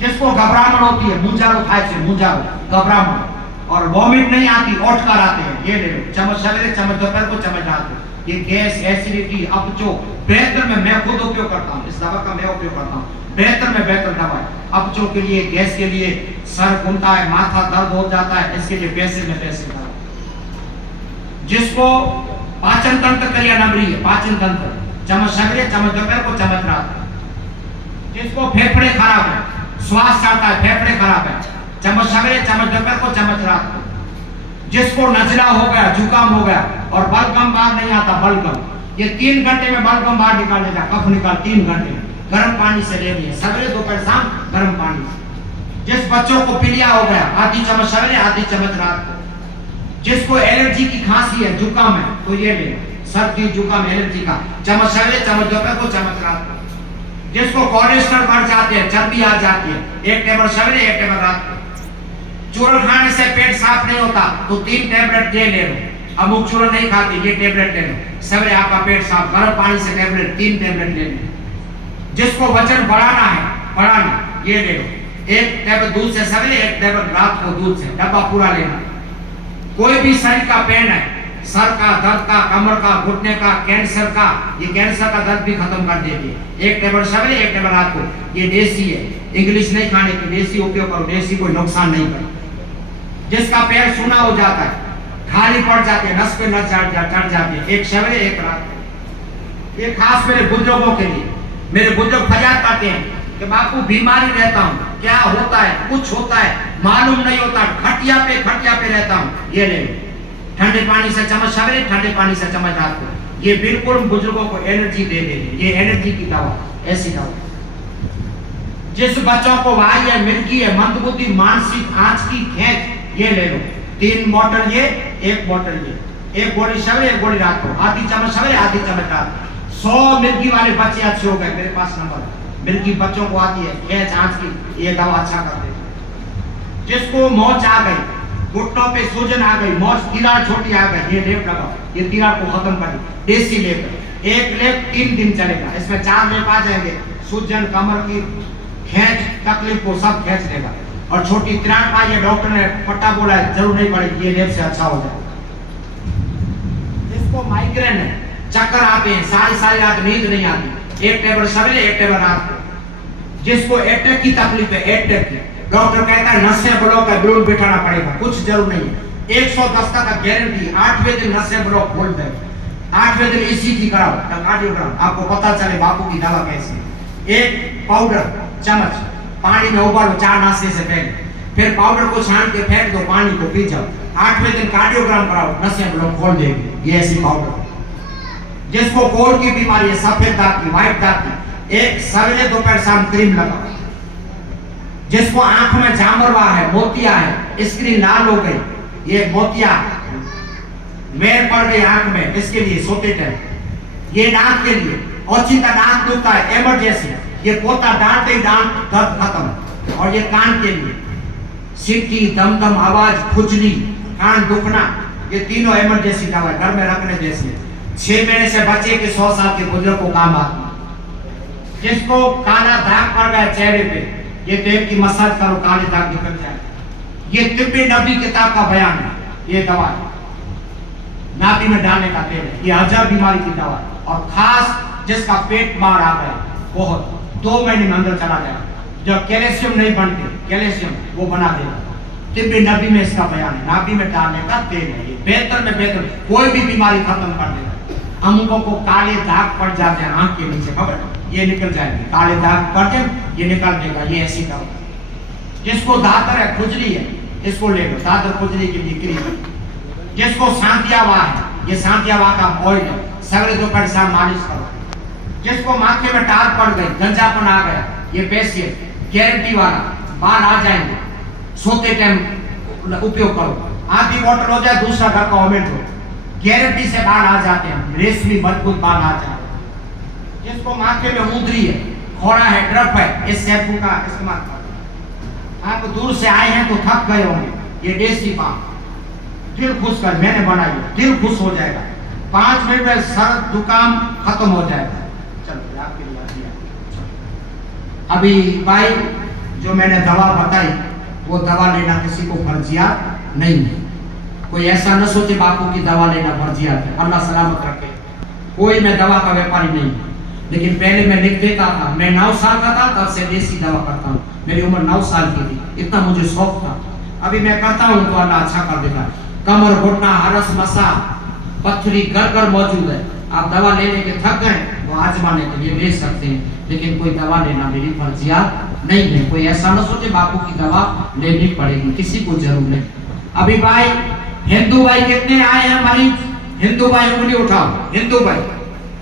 जिसको घबराहट होती है, मुंजारो खाए से, मुंजारो, घबराहट, और वॉमिट नहीं आती, उठ कर आते हैं, ये ले लो। चम्मच सवेरे, चम्मच दोपहर को, चम्मच रात को, ये गैस, एसिडिटी, अपचो, बेहतर में मैं खुद उपयोग करता हूँ, इस दवा का मैं उपयोग करता हूँ, बेहतर में बेहतर दवा है। अपचो के लिए, गैस के लिए, सर घूमता है, माथा दर्द हो जाता है, इसके लिए पैसे में पैसे दवा। जिसको पाचन तंत्र क्रिया नबरी है, पाचन तंत्र, चम्मच सवेरे, चम्मच दोपहर को, चम्मच रात को। जिसको फेफड़े खराब है, श्वास चढ़ता है, फेफड़े खराब है, चम्मच सवेरे, चम्मच दोपहर को, चम्मच रात को। जिसको नजला हो गया, जुकाम हो गया और बलगम बाहर नहीं आता, बलगम, ये 3 घंटे में बलगम बाहर निकाल लेगा, कफ निकाल 3 घंटे में, गर्म पानी से लेनी है, सवेरे दोपहर शाम गर्म पानी से। जिस बच्चों को पीलिया हो गया, आधी चम्मच सवेरे, आधी चम्मच रात को। जिसको एलर्जी की खांसी है, जुकाम है, तो ये ले, सर्दी जुकाम एलर्जी का, चम्मच सवेरे, चम्मच दोपहर को, चम्मच रात को। जिसको कोलेस्ट्रॉल बढ़ जाते हैं, चर्बी आ जाती है, 1 टेबल सवेरे, 1 टेबल रात को। चूर्ण खाने से पेट साफ नहीं होता तो 3 टैबलेट ये ले लो। अमुक चूर्ण नहीं खाती, ये टैबलेट ले लो, सवेरे आपका पेट साफ, गर्म पानी से टैबलेट, 3 टैबलेट ले लो। जिसको वजन बढ़ाना है, बढ़ाना, ये ले लो, 1 टेबल दूध से सवेरे, 1 टेबल रात को दूध से, डब्बा पूरा लेना। कोई भी शरीर का पेन है, सर का दर्द का, कमर का, घुटने का, कैंसर का, ये कैंसर का दर्द भी खत्म कर देती है। 1 टेबल सवेरे, 1 टेबल रात को, ये देसी है, इंग्लिश नहीं खाने की, देसी उपयोग करो, देसी कोई नुकसान नहीं करे। जिसका पैर सूना हो जाता है, खाली पड़ जाते हैं, नस पे नस चढ़ जाती है, 1 सवेरे, 1 रात। ये खास मेरे बुजुर्गों के लिए, मेरे बुजुर्ग फरियाद करते हैं कि बापू बीमारी रहता हूँ, क्या होता है, कुछ होता है, मालूम नहीं होता, खटिया पे रहता हूँ, ये ले लो, ठंडे पानी से चम्मच सवेरे, ठंडे पानी से चम्मच रात को। ये बिल्कुल बुजुर्गों को एनर्जी दे देगी, ये एनर्जी की दवा, ऐसी दवा। जिस बच्चों को वाई है, मिर्गी है, मंदबुद्धि, मानसिक आंच की खेच, ये ले लो, 3 बोतल ये, 1 बोतल ये, 1 गोली सवेरे, 1 गोली रात को, आधी चम्मच सवेरे, आधी चम्मच रात को। 100 मिर्गी वाले बच्चे अच्छे हो गए, मेरे पास नंबर, मिर्गी बच्चों को आती है, खेच आंच की, ये दवा अच्छा कर देती। जिसको मोच आ गई, घुटनों पे सूजन आ गई, मोच तिराड़ छोटी आ गई, ये लेप लगाओ, ये तिराड़ को खत्म कर दे, देसी लेप। 1 लेप 3 दिन चलेगा, इसमें 4 लेप आ जाएंगे, सूजन, कमर की खेच, तकलीफ को सब खेच लेगा। और छोटी तिराड़ पाई है, डॉक्टर ने पट्टा बोला है, जरूर नहीं पड़ेगी, ये लेप से अच्छा हो जाएगा। जिसको माइग्रेन है, चक्कर आते हैं, सारी रात नींद नहीं आती, 1 टेबल सवेरे, 1 टेबल रात को। जिसको अटैक की तकलीफ है, अटैक की, डॉक्टर कहता है नसें ब्लॉक है, ब्लून बिठाना पड़ेगा, कुछ जरूर नहीं है, 110 का गारंटी, 8वें दिन नसें ब्लॉक खोल दे, 8वें दिन ईसीजी कराओ, कार्डियोग्राम, आपको पता चले बापू की दवा कैसी। 1 पाउडर चम्मच पानी में उबालो 4 नाश्ते से पहले, फिर पाउडर को छान के फेंक दो, पानी को पी जाओ, 8वें दिन कार्डियोग्राम कराओ, नसें ब्लॉक खोल देगी, ये ऐसी पाउडर। जिसको कोढ़ की बीमारी है, सफेद दाग की, व्हाइट दाग की, 1 सवेरे, दोपहर, शाम क्रीम लगाओ। जिसको आंख में जामरवा है, मोतिया है, स्क्रीन लाल हो गई, ये मोतिया, मेर पड़ गई आंख में, इसके लिए सोते टाइम। ये नाक के लिए, ओचिता नाक दुखता है, इमरजेंसी, ये पोता डांटते ही दांत दर्द खत्म। और ये कान के लिए, सीटी, दम आवाज, खुजली, कान दुखना, ये तीनों इमरजेंसी दवा घर में रखने जैसी है। 6 महीने से बच्चे के 100 साल के बुजुर्ग को काम आती है। जिसको काला दाग पड़ गया चेहरे पे, ये तेल की मसाज करो, काले दाग निकल जाए। ये तिब्बी नबी किताब का बयान है, ये दवा है, नाभि में डालने का तेल है, ये हजर बीमारी की दवा है। और खास जिसका पेट बाहर आ गया बहुत, 2 महीने में अंदर चला जाएगा, जो कैल्शियम नहीं बनते, कैल्शियम वो बना देगा, तिब्बी नबी में इसका बयान है, नाभि में डालने का तेल है, ये बेहतर में बेहतर, कोई भी बीमारी खत्म कर देगा। अमुकों को काले दाग पड़ जाते हैं आंख के नीचे, खबर, ये निकल जाएंगे, काले दाग पड़ जाए, ये निकल देगा, ये ऐसी दवा। जिसको दातर है, खुजली है, इसको ले लो, दातर खुजली के लिए क्रीम। जिसको सांतियावा है, ये सांतियावा का ऑयल है, सवेरे दोपहर शाम मालिश करो। जिसको माथे में टार पड़ गई, गंजापन आ गया, ये फेशियल गारंटी वाला, बाल आ जाएंगे, सोते टाइम उपयोग करो, आधी बोतल हो जाए, दूसरा घर का ओमेट हो, गारंटी से बाल आ जाते हैं, रेशमी मजबूत बाल आ जाते हैं। जिसको माथे में मुंदरी है, खोड़ा है, ड्रप है, इस शैम्पू का इस्तेमाल करो। आप दूर से आए हैं तो थक गए होंगे, ये देसी बाल, दिल खुश कर, मैंने बनाई है, दिल खुश हो जाएगा, 5 मिनट में सर जुकाम खत्म हो जाएगा। चलो आपके लिए अभी भाई जो मैंने दवा बताई, वो दवा लेना किसी को फर्जियात नहीं है। कोई ऐसा न सोचे बापू की दवा लेना फर्जियात है, अल्लाह सलामत रखे। कोई मैं दवा का व्यापारी नहीं हूँ, लेकिन पहले मैं लिख देता था। मैं 9 साल का था तब से देसी दवा करता हूँ। मेरी उम्र 9 साल की थी, इतना मुझे शौक था। अभी मैं करता हूँ तो अल्लाह अच्छा कर देता है। कमर, घुटना, हरस, मसा, पथरी घर मौजूद है। आप दवा लेने के थक गए वो आजमाने के लिए ले सकते हैं, लेकिन कोई दवा लेना मेरी फर्जियात नहीं है। कोई ऐसा न सोचे बापू की दवा लेनी पड़ेगी, किसी को जरूर नहीं। अभी भाई हिंदू भाई कितने आए हैं मरीज? हिंदू भाई उंगली उठाओ। हिंदू भाई,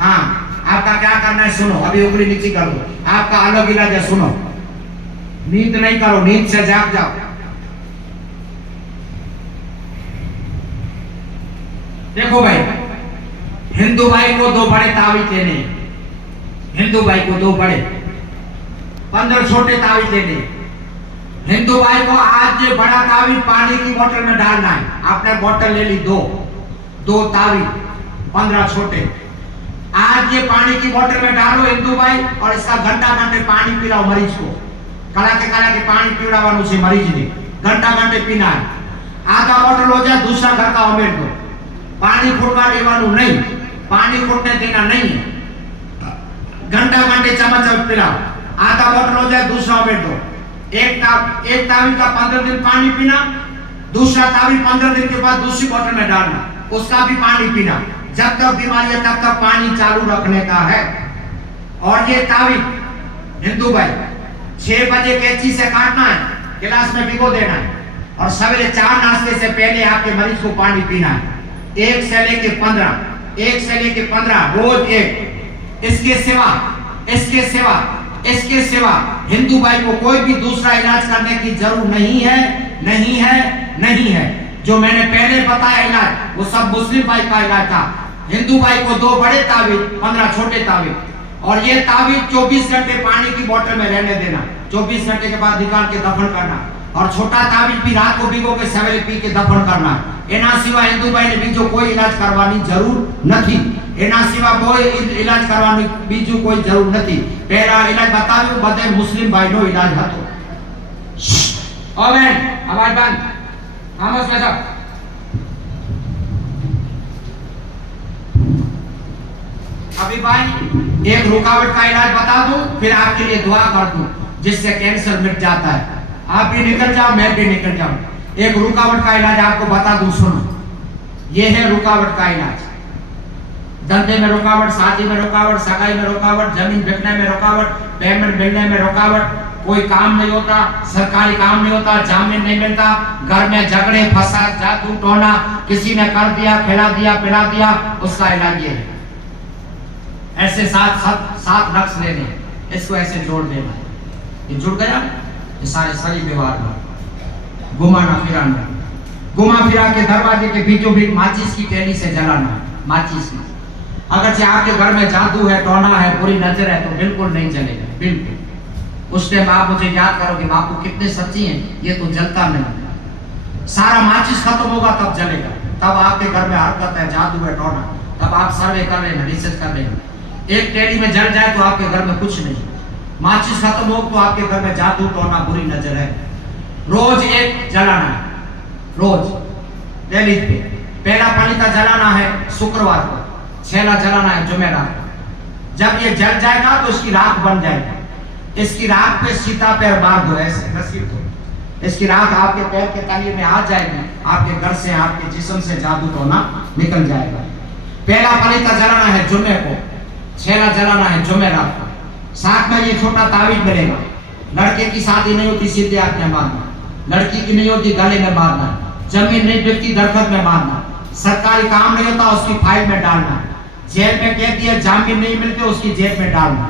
हाँ, आपका क्या करना है सुनो। अभी उंगली नीचे कर दो। आपका अलग इलाज है, सुनो। नींद नहीं करो, नींद से जाग जाओ। देखो भाई, हिंदू भाई को 2 बड़े तावीज लेने। हिंदू भाई को 2 बड़े, 15 छोटे तावीज लेने। हिंदू भाई को आज ये बड़ा तावीज पानी की बोतल में डालना है। आपने बोतल ले ली, 2 तावीज, 15 छोटे। आज ये पानी की बोतल में डालो हिंदू भाई, और इसका घंटा घंटे पानी पिलाओ मरीज को। कला के पानी पीड़ावानु से मरीज ने घंटा घंटे पीना है। आधा बोतल हो जाए, दूसरा घर का उमेर दो। पानी फूटवा देवानु नहीं, पानी फूटने देना नहीं है। घंटा घंटे चम्मच पिलाओ। आधा बोतल हो जाए, दूसरा उमेर दो। एक तावीज का 15 दिन पानी पीना, दूसरा तावीज 15 दिन के बाद दूसरी बोतल में डालना, उसका भी पानी पीना। जब तक बीमारी है तब तक पानी चालू रखने का है। और ये तावीज हिंदू भाई 6 बजे कैंची से काटना है, गिलास में भिगो देना है, और सवेरे 4 नाश्ते से पहले आपके मरीज को पानी पीना है। 1 से लेके 15 रोज 1। इसके सिवा हिंदू भाई को कोई भी दूसरा इलाज करने की जरूरत नहीं है। जो मैंने पहले बताया इलाज वो सब मुस्लिम भाई का इलाज था। हिंदू भाई को 2 बड़े तावीज, 15 छोटे तावीज, और ये तावीज 24 घंटे पानी की बोतल में रहने देना। 24 घंटे के बाद निकाल के दफन करना, और छोटा तावीज भी रात को भिगो के सवेरे पी के दफन करना। एना सिवा हिंदू भाई ने बीजो कोई इलाज करवानी जरूर नहीं। एना सिवा कोई इलाज करवानी बीजू कोई जरूर नहीं। पहला इलाज बताव्યું બધે मुस्लिम भाई नो इलाज હતો। ओ बहन, आवाज बंद, खामोश बैठो। अभी भाई एक रुकावट का इलाज बता दूं, फिर आपके लिए दुआ कर दूं, जिससे कैंसर मिट जाता है। आप भी निकल जाओ, मैं भी निकल जाऊं। एक रुकावट का इलाज आपको बता दूं, सुनो। ये है रुकावट का इलाज। धंधे में रुकावट, शादी में रुकावट, सगाई में रुकावट, जमीन बिकने में रुकावट, पेमेंट मिलने में रुकावट, कोई काम नहीं होता, सरकारी काम नहीं होता, जामीन नहीं मिलता, घर में झगड़े, फसाद, जादू टोना, किसी ने कर दिया, खिला दिया, पिला दिया, उसका इलाज ये है। ऐसे 7 नक्श लेने, इसको ऐसे जोड़ देना। ये जुड़ गया, ये सारे शरीर व्यवहार में घुमाना फिरा के दरवाजे के बीचों बीच माचिस की टैली से जलाना है। माचिस की, अगर से आपके घर में जादू है, टोना है, बुरी नजर है, तो बिल्कुल नहीं जलेगा, बिल्कुल। उस टाइम आप मुझे याद करोगे बापू कितने सच्ची हैं, ये तो जलता नहीं। सारा माचिस खत्म होगा तब जलेगा, तब आपके घर में हरकत है, जादू है, टोना, तब आप सर्वे कर लेना, रिसर्च कर लेना। एक टैली में जल जाए तो आपके घर में कुछ नहीं, माचिस खत्म हो तो आपके घर में जादू टोना बुरी नजर है। रोज 1 जलाना है, रोज टैली पे। पहला पलीता जलाना है शुक्रवार को, 6ला जलाना है जुमेरात को। जब ये जल जाएगा तो इसकी राख बन जाएगी। इसकी राख पे सीता पैर बांध दो, ऐसे घसीट दो। इसकी राख आपके पैर के तली में आ जाएगी, आपके घर से, आपके जिस्म से जादू टोना निकल जाएगा। पहला पलीता जलाना है जुम्मे को, 6ला जलाना है जुमेरात को। साथ में ये छोटा तावीज मिलेगा। लड़के की शादी नहीं होती सीधे हाथ में बांधना, लड़की की नहीं होती गले में बांधना, जमीन नहीं बिकती दरखत में बांधना, सरकारी काम नहीं होता उसकी फाइल में डालना, जेल में कह दिया जामीन नहीं मिलते उसकी जेब में डालना।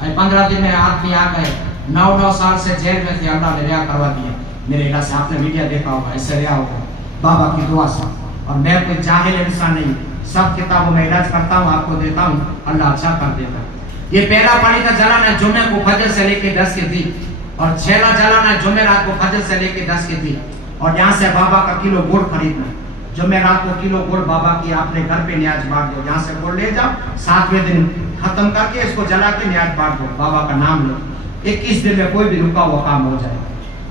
15 दिन में आदमी आ गए, 9 साल से जेल में थे, अल्लाह ने रिहा करवा दिया। मेरे इलाज से आपने मीडिया देखा होगा, ऐसे रिहा होगा बाबा की दुआ से। और मैं कोई जाहिल इंसान नहीं, सब किताबों में इलाज करता हूँ, आपको देता हूँ, अल्लाह अच्छा कर देता है। ये पहला पानी का जलाना है जुम्मे को फजर से लेके 10 के दिन, और 6ला जलाना है जुमेरात को फजर से लेके 10 के दिन। और यहाँ से बाबा का किलो गुड़ खरीदना, जुमेरात को किलो गुड़ बाबा की आपने घर पे न्याज बांट दो। यहाँ से गुड़ ले जाओ, 7वें दिन खत्म करके इसको जला के न्याज बांट दो, बाबा का नाम लो। 21 दिन में कोई भी रुका हुआ काम हो जाएगा।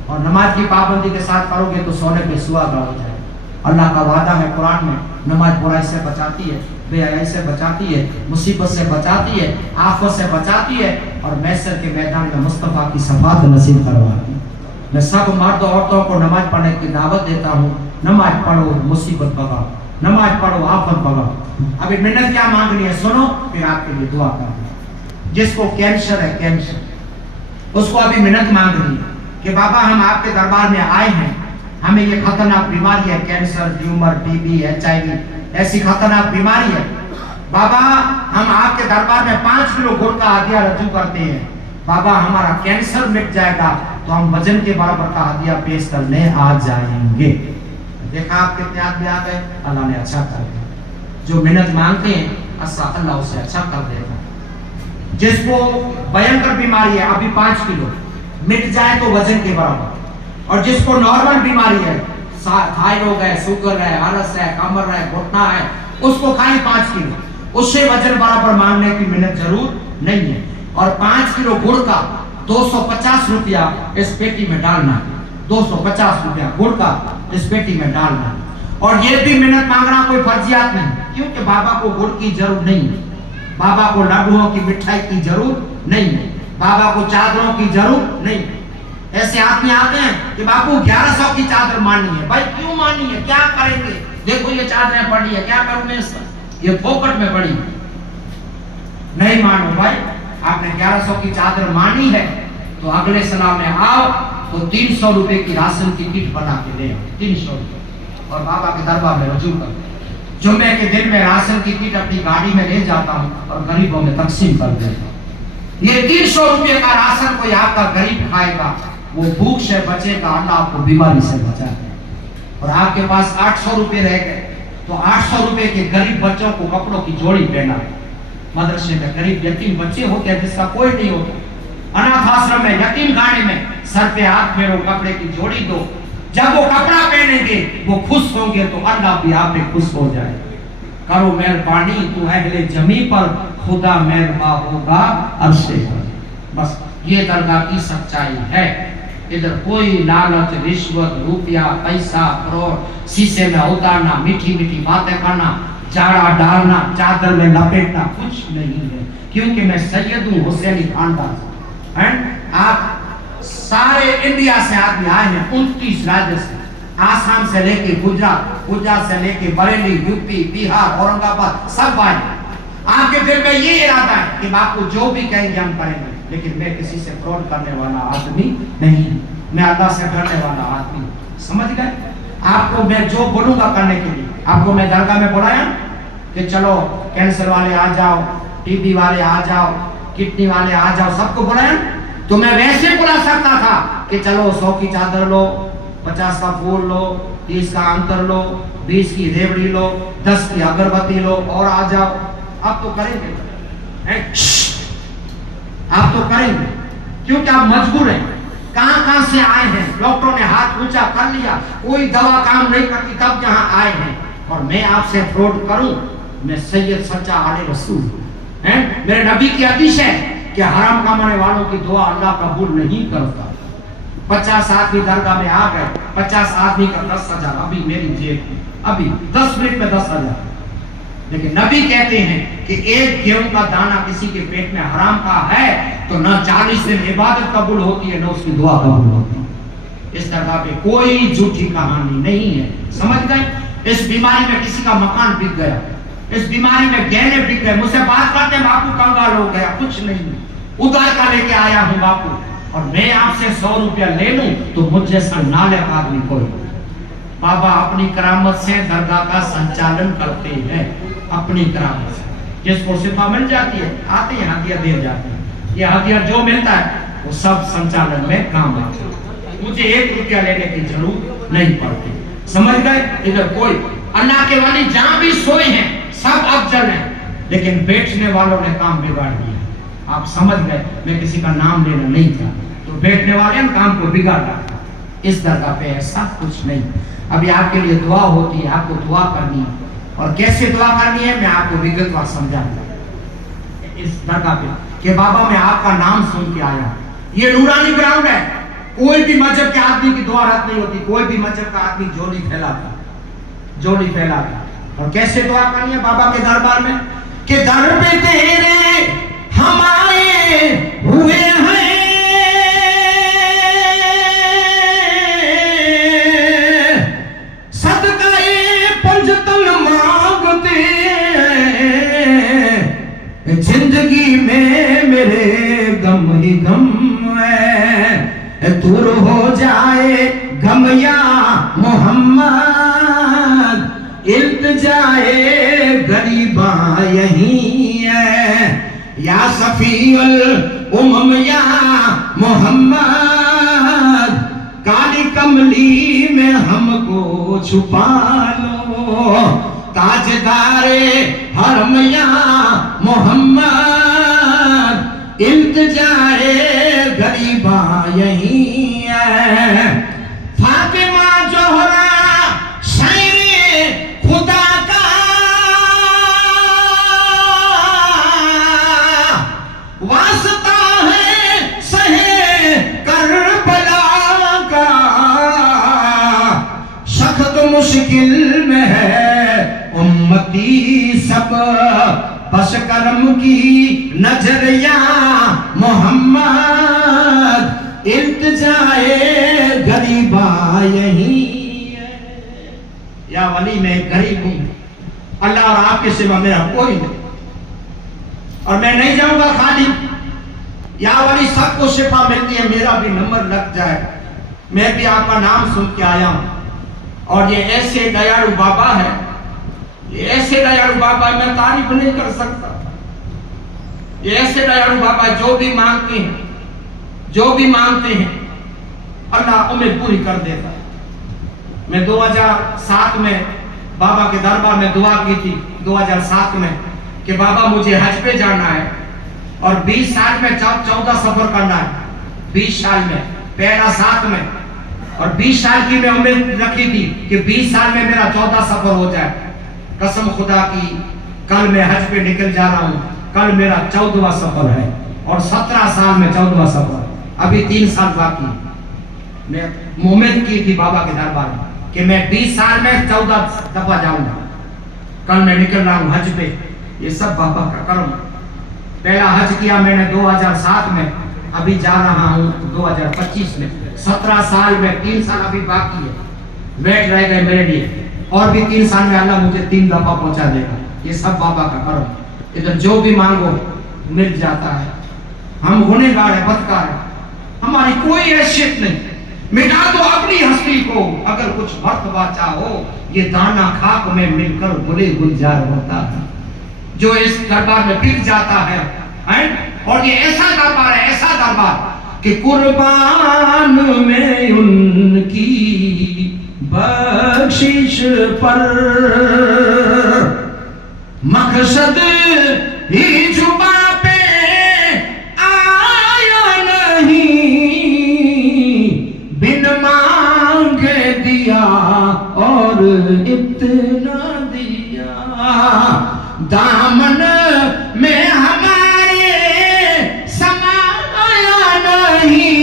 और नमाज की पाबंदी के साथ करोगे तो सोने पे सुहागा हो जाएगा। अल्लाह का वादा है कुरान में, नमाज बुराई से बचाती है, बेहया से बचाती है, मुसीबत से बचाती है, आफत से बचाती है और मैसर के मैदान में मुस्तफ़ा की शफाअत नसीब करवाती है। मैं सब मर्द औरतों को नमाज पढ़ने की दावत देता हूँ। नमाज पढ़ो, मुसीबत भगाओ, नमाज पढ़ो, आफत भगाओ। अभी मिन्नत क्या मांगनी है सुनो, फिर आपके लिए दुआ करनी। जिसको कैंसर है, कैंसर, उसको अभी मिन्नत मांगनी है कि बाबा हम आपके दरबार में आए हैं, हमें ये खतरनाक बीमारी है, कैंसर, ट्यूमर, टीबी, HIV, ऐसी खतरनाक बीमारी है। बाबा हम आपके दरबार में 5 किलो गुड़ का हदिया रजू करते हैं। बाबा हमारा कैंसर मिट जाएगा तो हम वजन के बराबर का हदिया पेश करने आ जाएंगे। देखा आप कितने आदमी आ गए, अल्लाह ने अच्छा कर दिया। जो मिन्नत मांगते हैं अल्लाह उसे अच्छा कर देगा। जिसको भयंकर बीमारी है, अभी 5 किलो मिट जाए तो वजन के बराबर, और जिसको नॉर्मल बीमारी है, थायराइड है, शुगर है, आलस है, कमर है, घुटना है, उसको खाएं 5 किलो, उससे वजन बराबर मांगने की मिन्नत जरूर नहीं है। और 5 किलो गुड़ का 250 रुपया इस पेटी में डालना, 250 रुपया गुड़ का इस पेटी में डालना। और ये भी मिन्नत मांगना कोई फर्जियात नहीं, क्योंकि बाबा को गुड़ की जरूरत नहीं है, बाबा को लड्डुओं की मिठाई की जरूरत नहीं है, बाबा को चादरों की जरूरत नहीं है। ऐसे आदमी आते हैं कि बाबू 1100 की चादर मानी है। भाई क्यों मानी है, क्या करेंगे, देखो ये चादरें पड़ी है, क्या करूं मैं इसका, ये फोकट में पड़ी। नहीं मानो भाई, आपने 1100 की चादर मानी है तो अगले सलाह में आओ तो 300 रुपए की राशन की किट बना के ले, 300 रुपए, और बाबा के दरबार में रजू कर। जुम्मे के दिन में राशन की किट अपनी गाड़ी में ले जाता हूँ और गरीबों में तकसीम कर देता हूँ। ये 300 रुपए का राशन कोई आपका गरीब खाएगा, वो भूख से बचेगा, अल्लाह आपको बीमारी से बचाएगा। और आपके पास 800 रुपए रह गए तो 800 रुपए के गरीब बच्चों को कपड़ों की जोड़ी पहना। मदरसे में गरीब यतीम बच्चे होते हैं जिसका कोई नहीं होता, अनाथ आश्रम में, यतीम खाने में सर पे हाथ फेरो, कपड़े की जोड़ी दो। जब वो कपड़ा पहनेंगे वो खुश होंगे तो अल्लाह भी आप पे खुश हो जाए। करो मेहरबानी तू अहले जमी पर, खुदा मेहरबान होगा अरशे पर। बस ये दरगाह की सच्चाई है। इधर कोई लालच, रिश्वत, रुपया, पैसा, फ्रॉड, शीशे में उतारना, मीठी मीठी बातें करना, जाड़ा डालना, चादर में लपेटना कुछ नहीं है, क्योंकि मैं सैयद हूँ, हुसैनी खानदान है। आप सारे इंडिया से आदमी आए हैं, 29 राज्य से, आसाम से लेके गुजरात, गुजरात से लेके बरेली, यूपी, बिहार, औरंगाबाद, सब आए। आपके दिल में ये इरादा है कि बापू जो भी कहेंगे हम करेंगे, लेकिन मैं किसी से फ्रॉड करने वाला आदमी नहीं, मैं अल्लाह से डरने वाला आदमी। समझ गए? आपको मैं जो बोलूंगा करने के लिए, आपको मैं दरगाह में बुलाया कि चलो कैंसर वाले आ जाओ, टीबी वाले आ जाओ, किडनी वाले आ जाओ, सबको बुलाया तो मैं वैसे बुला सकता था कि चलो 100 की चादर लो, 50 का फूल लो, 30 का अंतर लो, 20 की रेवड़ी लो, 10 की अगरबत्ती लो और आ जाओ। अब तो करेंगे, आप तो करेंगे क्योंकि आप मजबूर हैं। कहां से आए हैं, डॉक्टरों ने हाथ ऊंचा कर लिया, कोई दवा काम नहीं करती, तब यहाँ आए हैं। और मैं आपसे फ्रॉड करूं, मैं सैयद सच्चा आले रसूल हैं। मेरे नबी की हदीस है कि हराम कमाने वालों की दुआ अल्लाह कबूल नहीं करता। 50 आदमी दरगाह में आ गए, 50 आदमी का 10,000 अभी मेरी जेब में, अभी 10 मिनट में 10,000। लेकिन नबी कहते हैं कि एक गेहूं का दाना किसी के पेट में हराम का है तो न 40 दिन इबादत कबूल होती है, न उसकी दुआ कबूल होती है। इस तरह पे कोई झूठी कहानी नहीं है। समझ गए? इस बीमारी में किसी का मकान बिक गया, इस बीमारी में गहने बिक गए, मुझसे बात करते बापू कंगाल हो गया, कुछ नहीं, उधार का लेके आया हूँ बापू, और मैं आपसे 100 रुपया ले लूं तो मुझ जैसा नालायक आदमी कोई। बाबा अपनी करामत से दरगाह का संचालन करते हैं, अपनी करामत से। जिसको सिफा मिल जाती है, आते हैं हदिया दे जाते हैं। ये हदिया जो मिलता है वो सब संचालन में काम आता है, मुझे 1 रुपया लेने की जरूरत नहीं पड़ती। समझ गए? इधर कोई अल्लाह के वाली जहां भी सोए हैं सब अफजल हैं, लेकिन बैठने वालों ने काम बिगाड़ दिया। आप समझ गए? मैं किसी का नाम लेना नहीं था, तो बैठने वाले ने काम को बिगाड़ा। इस दरगाह पे ऐसा कुछ नहीं। अभी आपके लिए दुआ होती है, आपको दुआ करनी है, और कैसे दुआ करनी है मैं आपको विगतवार समझाऊंगा। इस दरगाह पे कि बाबा मैं आपका नाम सुन के आया, ये नूरानी ग्राउंड है, कोई भी मजहब के आदमी की दुआ रद्द नहीं होती। कोई भी मजहब का आदमी झोली फैलाता, और कैसे दुआ करनी है बाबा के दरबार में कि दर पे तेरे हम आए हुए हैं, सदकाए पंजतन मांगते हैं, जिंदगी में मेरे गम ही गम है, दूर हो जाए गम या मोहम्मद, इल्तिजाए गरीबा यही है, या सफीउल उमम या मोहम्मद, काली कमली में हमको छुपा लो, ताजदारे हरम या मोहम्मद, इल्तिजाए गरीबा यही है, फातिमा जोहरा खुदा का वास्ता है सहे करबला का, सख्त मुश्किल में है उम्मती सब, बस करम की नजरिया मोहम्मद, इल्तिजाए गरीबा यही। या वली मैं गरीब हूं, अल्लाह और आपके सिवा मेरा कोई नहीं, और मैं नहीं जाऊंगा खाली। या वली सबको शिफा मिलती है, मेरा भी नंबर लग जाए, मैं भी आपका नाम सुन के आया हूं। और ये ऐसे दयालु बाबा है, ये ऐसे दयालु बाबा मैं तारीफ नहीं कर सकता। ये ऐसे दयालु बाबा जो भी मांगते हैं, जो भी मांगते हैं अल्लाह उम्मीद पूरी कर देता है। मैं 2007 में बाबा के दरबार में दुआ की थी, 2007 में, कि बाबा मुझे हज पे जाना है और 20 साल में 14 सफर करना है, 20 साल में, पहला 7 में, और 20 साल की मैं उम्मीद रखी थी कि 20 साल में मेरा 14 सफर हो जाए। कसम खुदा की, कल मैं हज पे निकल जा रहा हूँ, कल मेरा 14वां सफर है, और 17 साल में 14वां सफर, अभी 3 साल बाकी। मैं उम्मीद की थी बाबा के दरबार में कि मैं 20 साल में 14 दफा जाऊंगा, कल मैं निकल रहा हूँ हज पे। ये सब बाबा का करम। पहला हज किया मैंने 2007 में, अभी जा रहा हूँ 2025 में, 17 साल में, 3 साल अभी बाकी है, वेट रह गए मेरे लिए, और भी 3 साल में अल्लाह मुझे 3 दफा पहुंचा देगा। ये सब बाबा का करम। इधर जो भी मांगो मिल जाता है। हम गुनहगार है, बदकार है, हमारी कोई हैसियत नहीं, मिटा दो अपनी हस्ती को, अगर कुछ मर्तबा चाहो, ये दाना खाक में मिलकर गुले गुलजार होता है। जो इस दरबार में बिक जाता है, और ये ऐसा दरबार है, ऐसा दरबार कि कुर्बान में उनकी बख्शिश पर मकसद ही जुबा पे आया नहीं, बिन मांगे दिया और इतना दिया, दामन में हमारे समाया नहीं,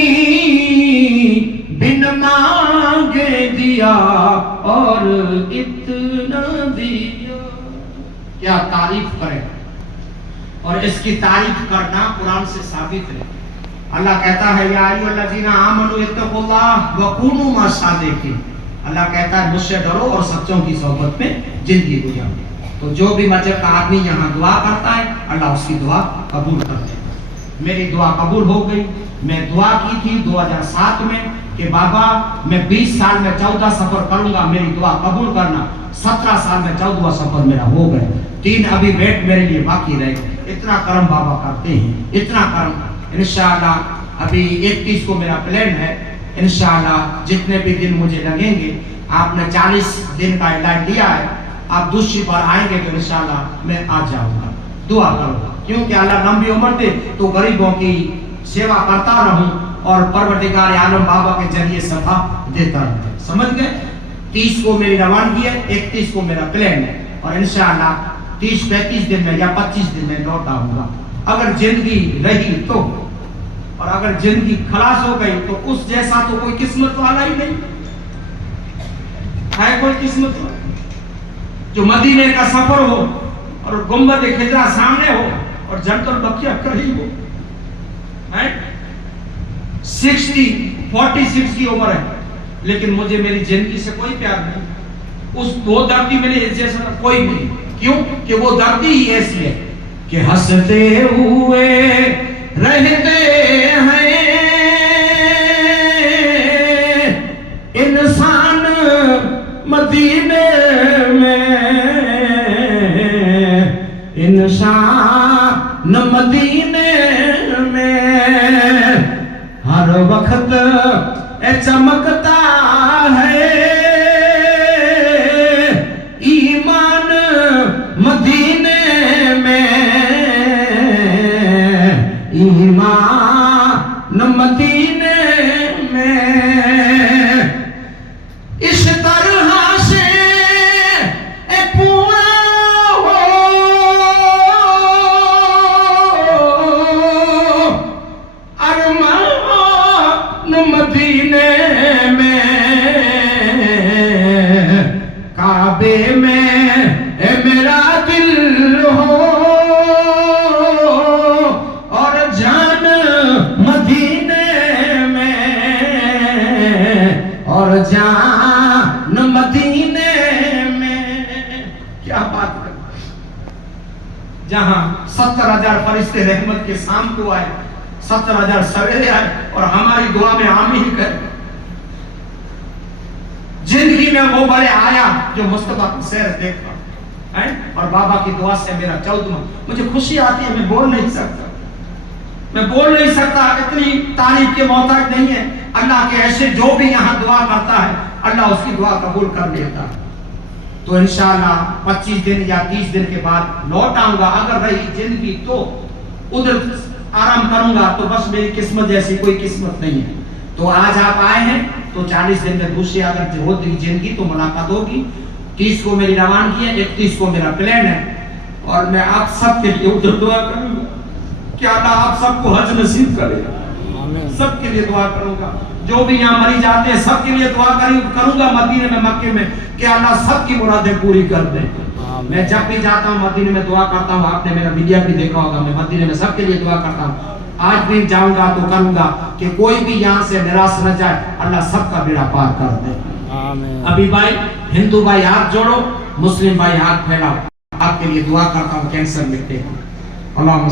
बिन मांगे दिया और इतना दिया। क्या तारीफ करें, और इसकी तारीफ करना कुरान से साबित है। अल्लाह कहता है या अय्युहल्लज़ीना आमनू इत्तक़ुल्लाह व कूनू मअस-सादिक़ीन। अल्लाह कहता है मुझसे डरो और सच्चों की सोबत में जिंदगी गुजारो। तो जो भी मजहब का आदमी यहाँ दुआ करता है, अल्लाह उसकी दुआ कबूल कर देता। मेरी दुआ कबूल हो गई। मैं दुआ की थी 2007 में कि बाबा मैं 20 साल में 14 सफर करूंगा, मेरी दुआ कबूल करना। 17 साल में 14वां सफर मेरा हो गए, 3 अभी वेट मेरे लिए बाकी रहे। इतना करम बाबा करते हैं, इतना करम। इंशाअल्लाह अभी 31 को मेरा प्लान है, इंशाअल्लाह जितने भी दिन मुझे लगेंगे, आपने 40 दिन का ऐलान दिया है, आप दूसरी बार आएंगे तो इंशाअल्लाह मैं आ जाऊंगा। दुआ करो, क्योंकि अल्लाह लंबी उम्र दे तो गरीबों की सेवा करता रहूं और परवरदिगार आलम बाबा के जरिए सफा देता रहूं। समझ गए? 30 को मेरी रवानगी है, 31 को मेरा प्लान है, और इंशाअल्लाह 30-35 दिन में या 25 दिन में लौट आऊंगा, अगर जिंदगी रही तो। और अगर जिंदगी खलास हो गई तो उस जैसा तो कोई किस्मत वाला ही नहीं है, कोई किस्मत वाला। जो मदीने का सफर हो और गुंबद खिजरा सामने हो और जन्नतुल बकिया करीब हो। 46 की उम्र है, लेकिन मुझे मेरी जिंदगी से कोई प्यार नहीं। वो धरती मेरे जैसा कोई नहीं। क्यों? कि वो धरती ही ऐसी है कि हंसते हुए रहते हैं इंसान मदीने में, इंसान मदीने में हर वक्त चमकता है ईमान मदीने में, ईमान मदीने में। इस तरह से पूरा हो अरमान मदीने में, काबे में मेरा दिल हो और जान मदीने में, और जान मदीने में। क्या बात है! जहां 70,000 फरिश्ते रहमत के शाम को आए, 70,000 सवेरे आए और हमारी दुआ में आमीन कर। जिंदगी में वो बड़े आया जो मुस्तफा को सैर देखा है, और बाबा की दुआ से मेरा 14वां। मुझे खुशी आती है, मैं बोल नहीं सकता, मैं बोल नहीं सकता, इतनी तारीफ के मोहताज नहीं है। अल्लाह के ऐसे जो भी यहाँ दुआ करता है अल्लाह उसकी दुआ कबूल कर लेता है। तो इंशाअल्लाह 25 दिन या 30 दिन के बाद लौट आऊंगा। अगर रही जिंदगी तो उधर आराम करूंगा, तो बस मेरी किस्मत जैसी कोई किस्मत नहीं है। तो आज आप आए हैं तो 40 दिन में दूसरी अगर होगी जिंदगी तो मुलाकात होगी। 30 को मेरी रवानगी है, 31 को मेरा प्लान है, और मैं आप सबके लिए उधर दुआ करूंगा कि अल्लाह आप सबको हज नसीब करे। सबके लिए दुआ करूंगा, जो भी यहाँ मरी जाते हैं सबके लिए दुआ करूंगा मदीने में, मक्के में, कि अल्लाह सबकी मुरादें पूरी कर दे। मैं जब भी जाता हूँ मदीने में दुआ करता हूँ। आपने मेरा वीडियो भी देखा होगा, मैं मदीने में सबके लिए दुआ करता हूँ। आज भी जाऊंगा तो करूंगा कि कोई भी यहाँ से निराश न जाए, अल्लाह सबका बेड़ा पार कर दे। अभी भाई, हिंदू भाई हाथ जोड़ो, मुस्लिम भाई हाथ फैलाओ। आपके लिए दुआ करता हूँ, कैंसर मिटते। अल्लाह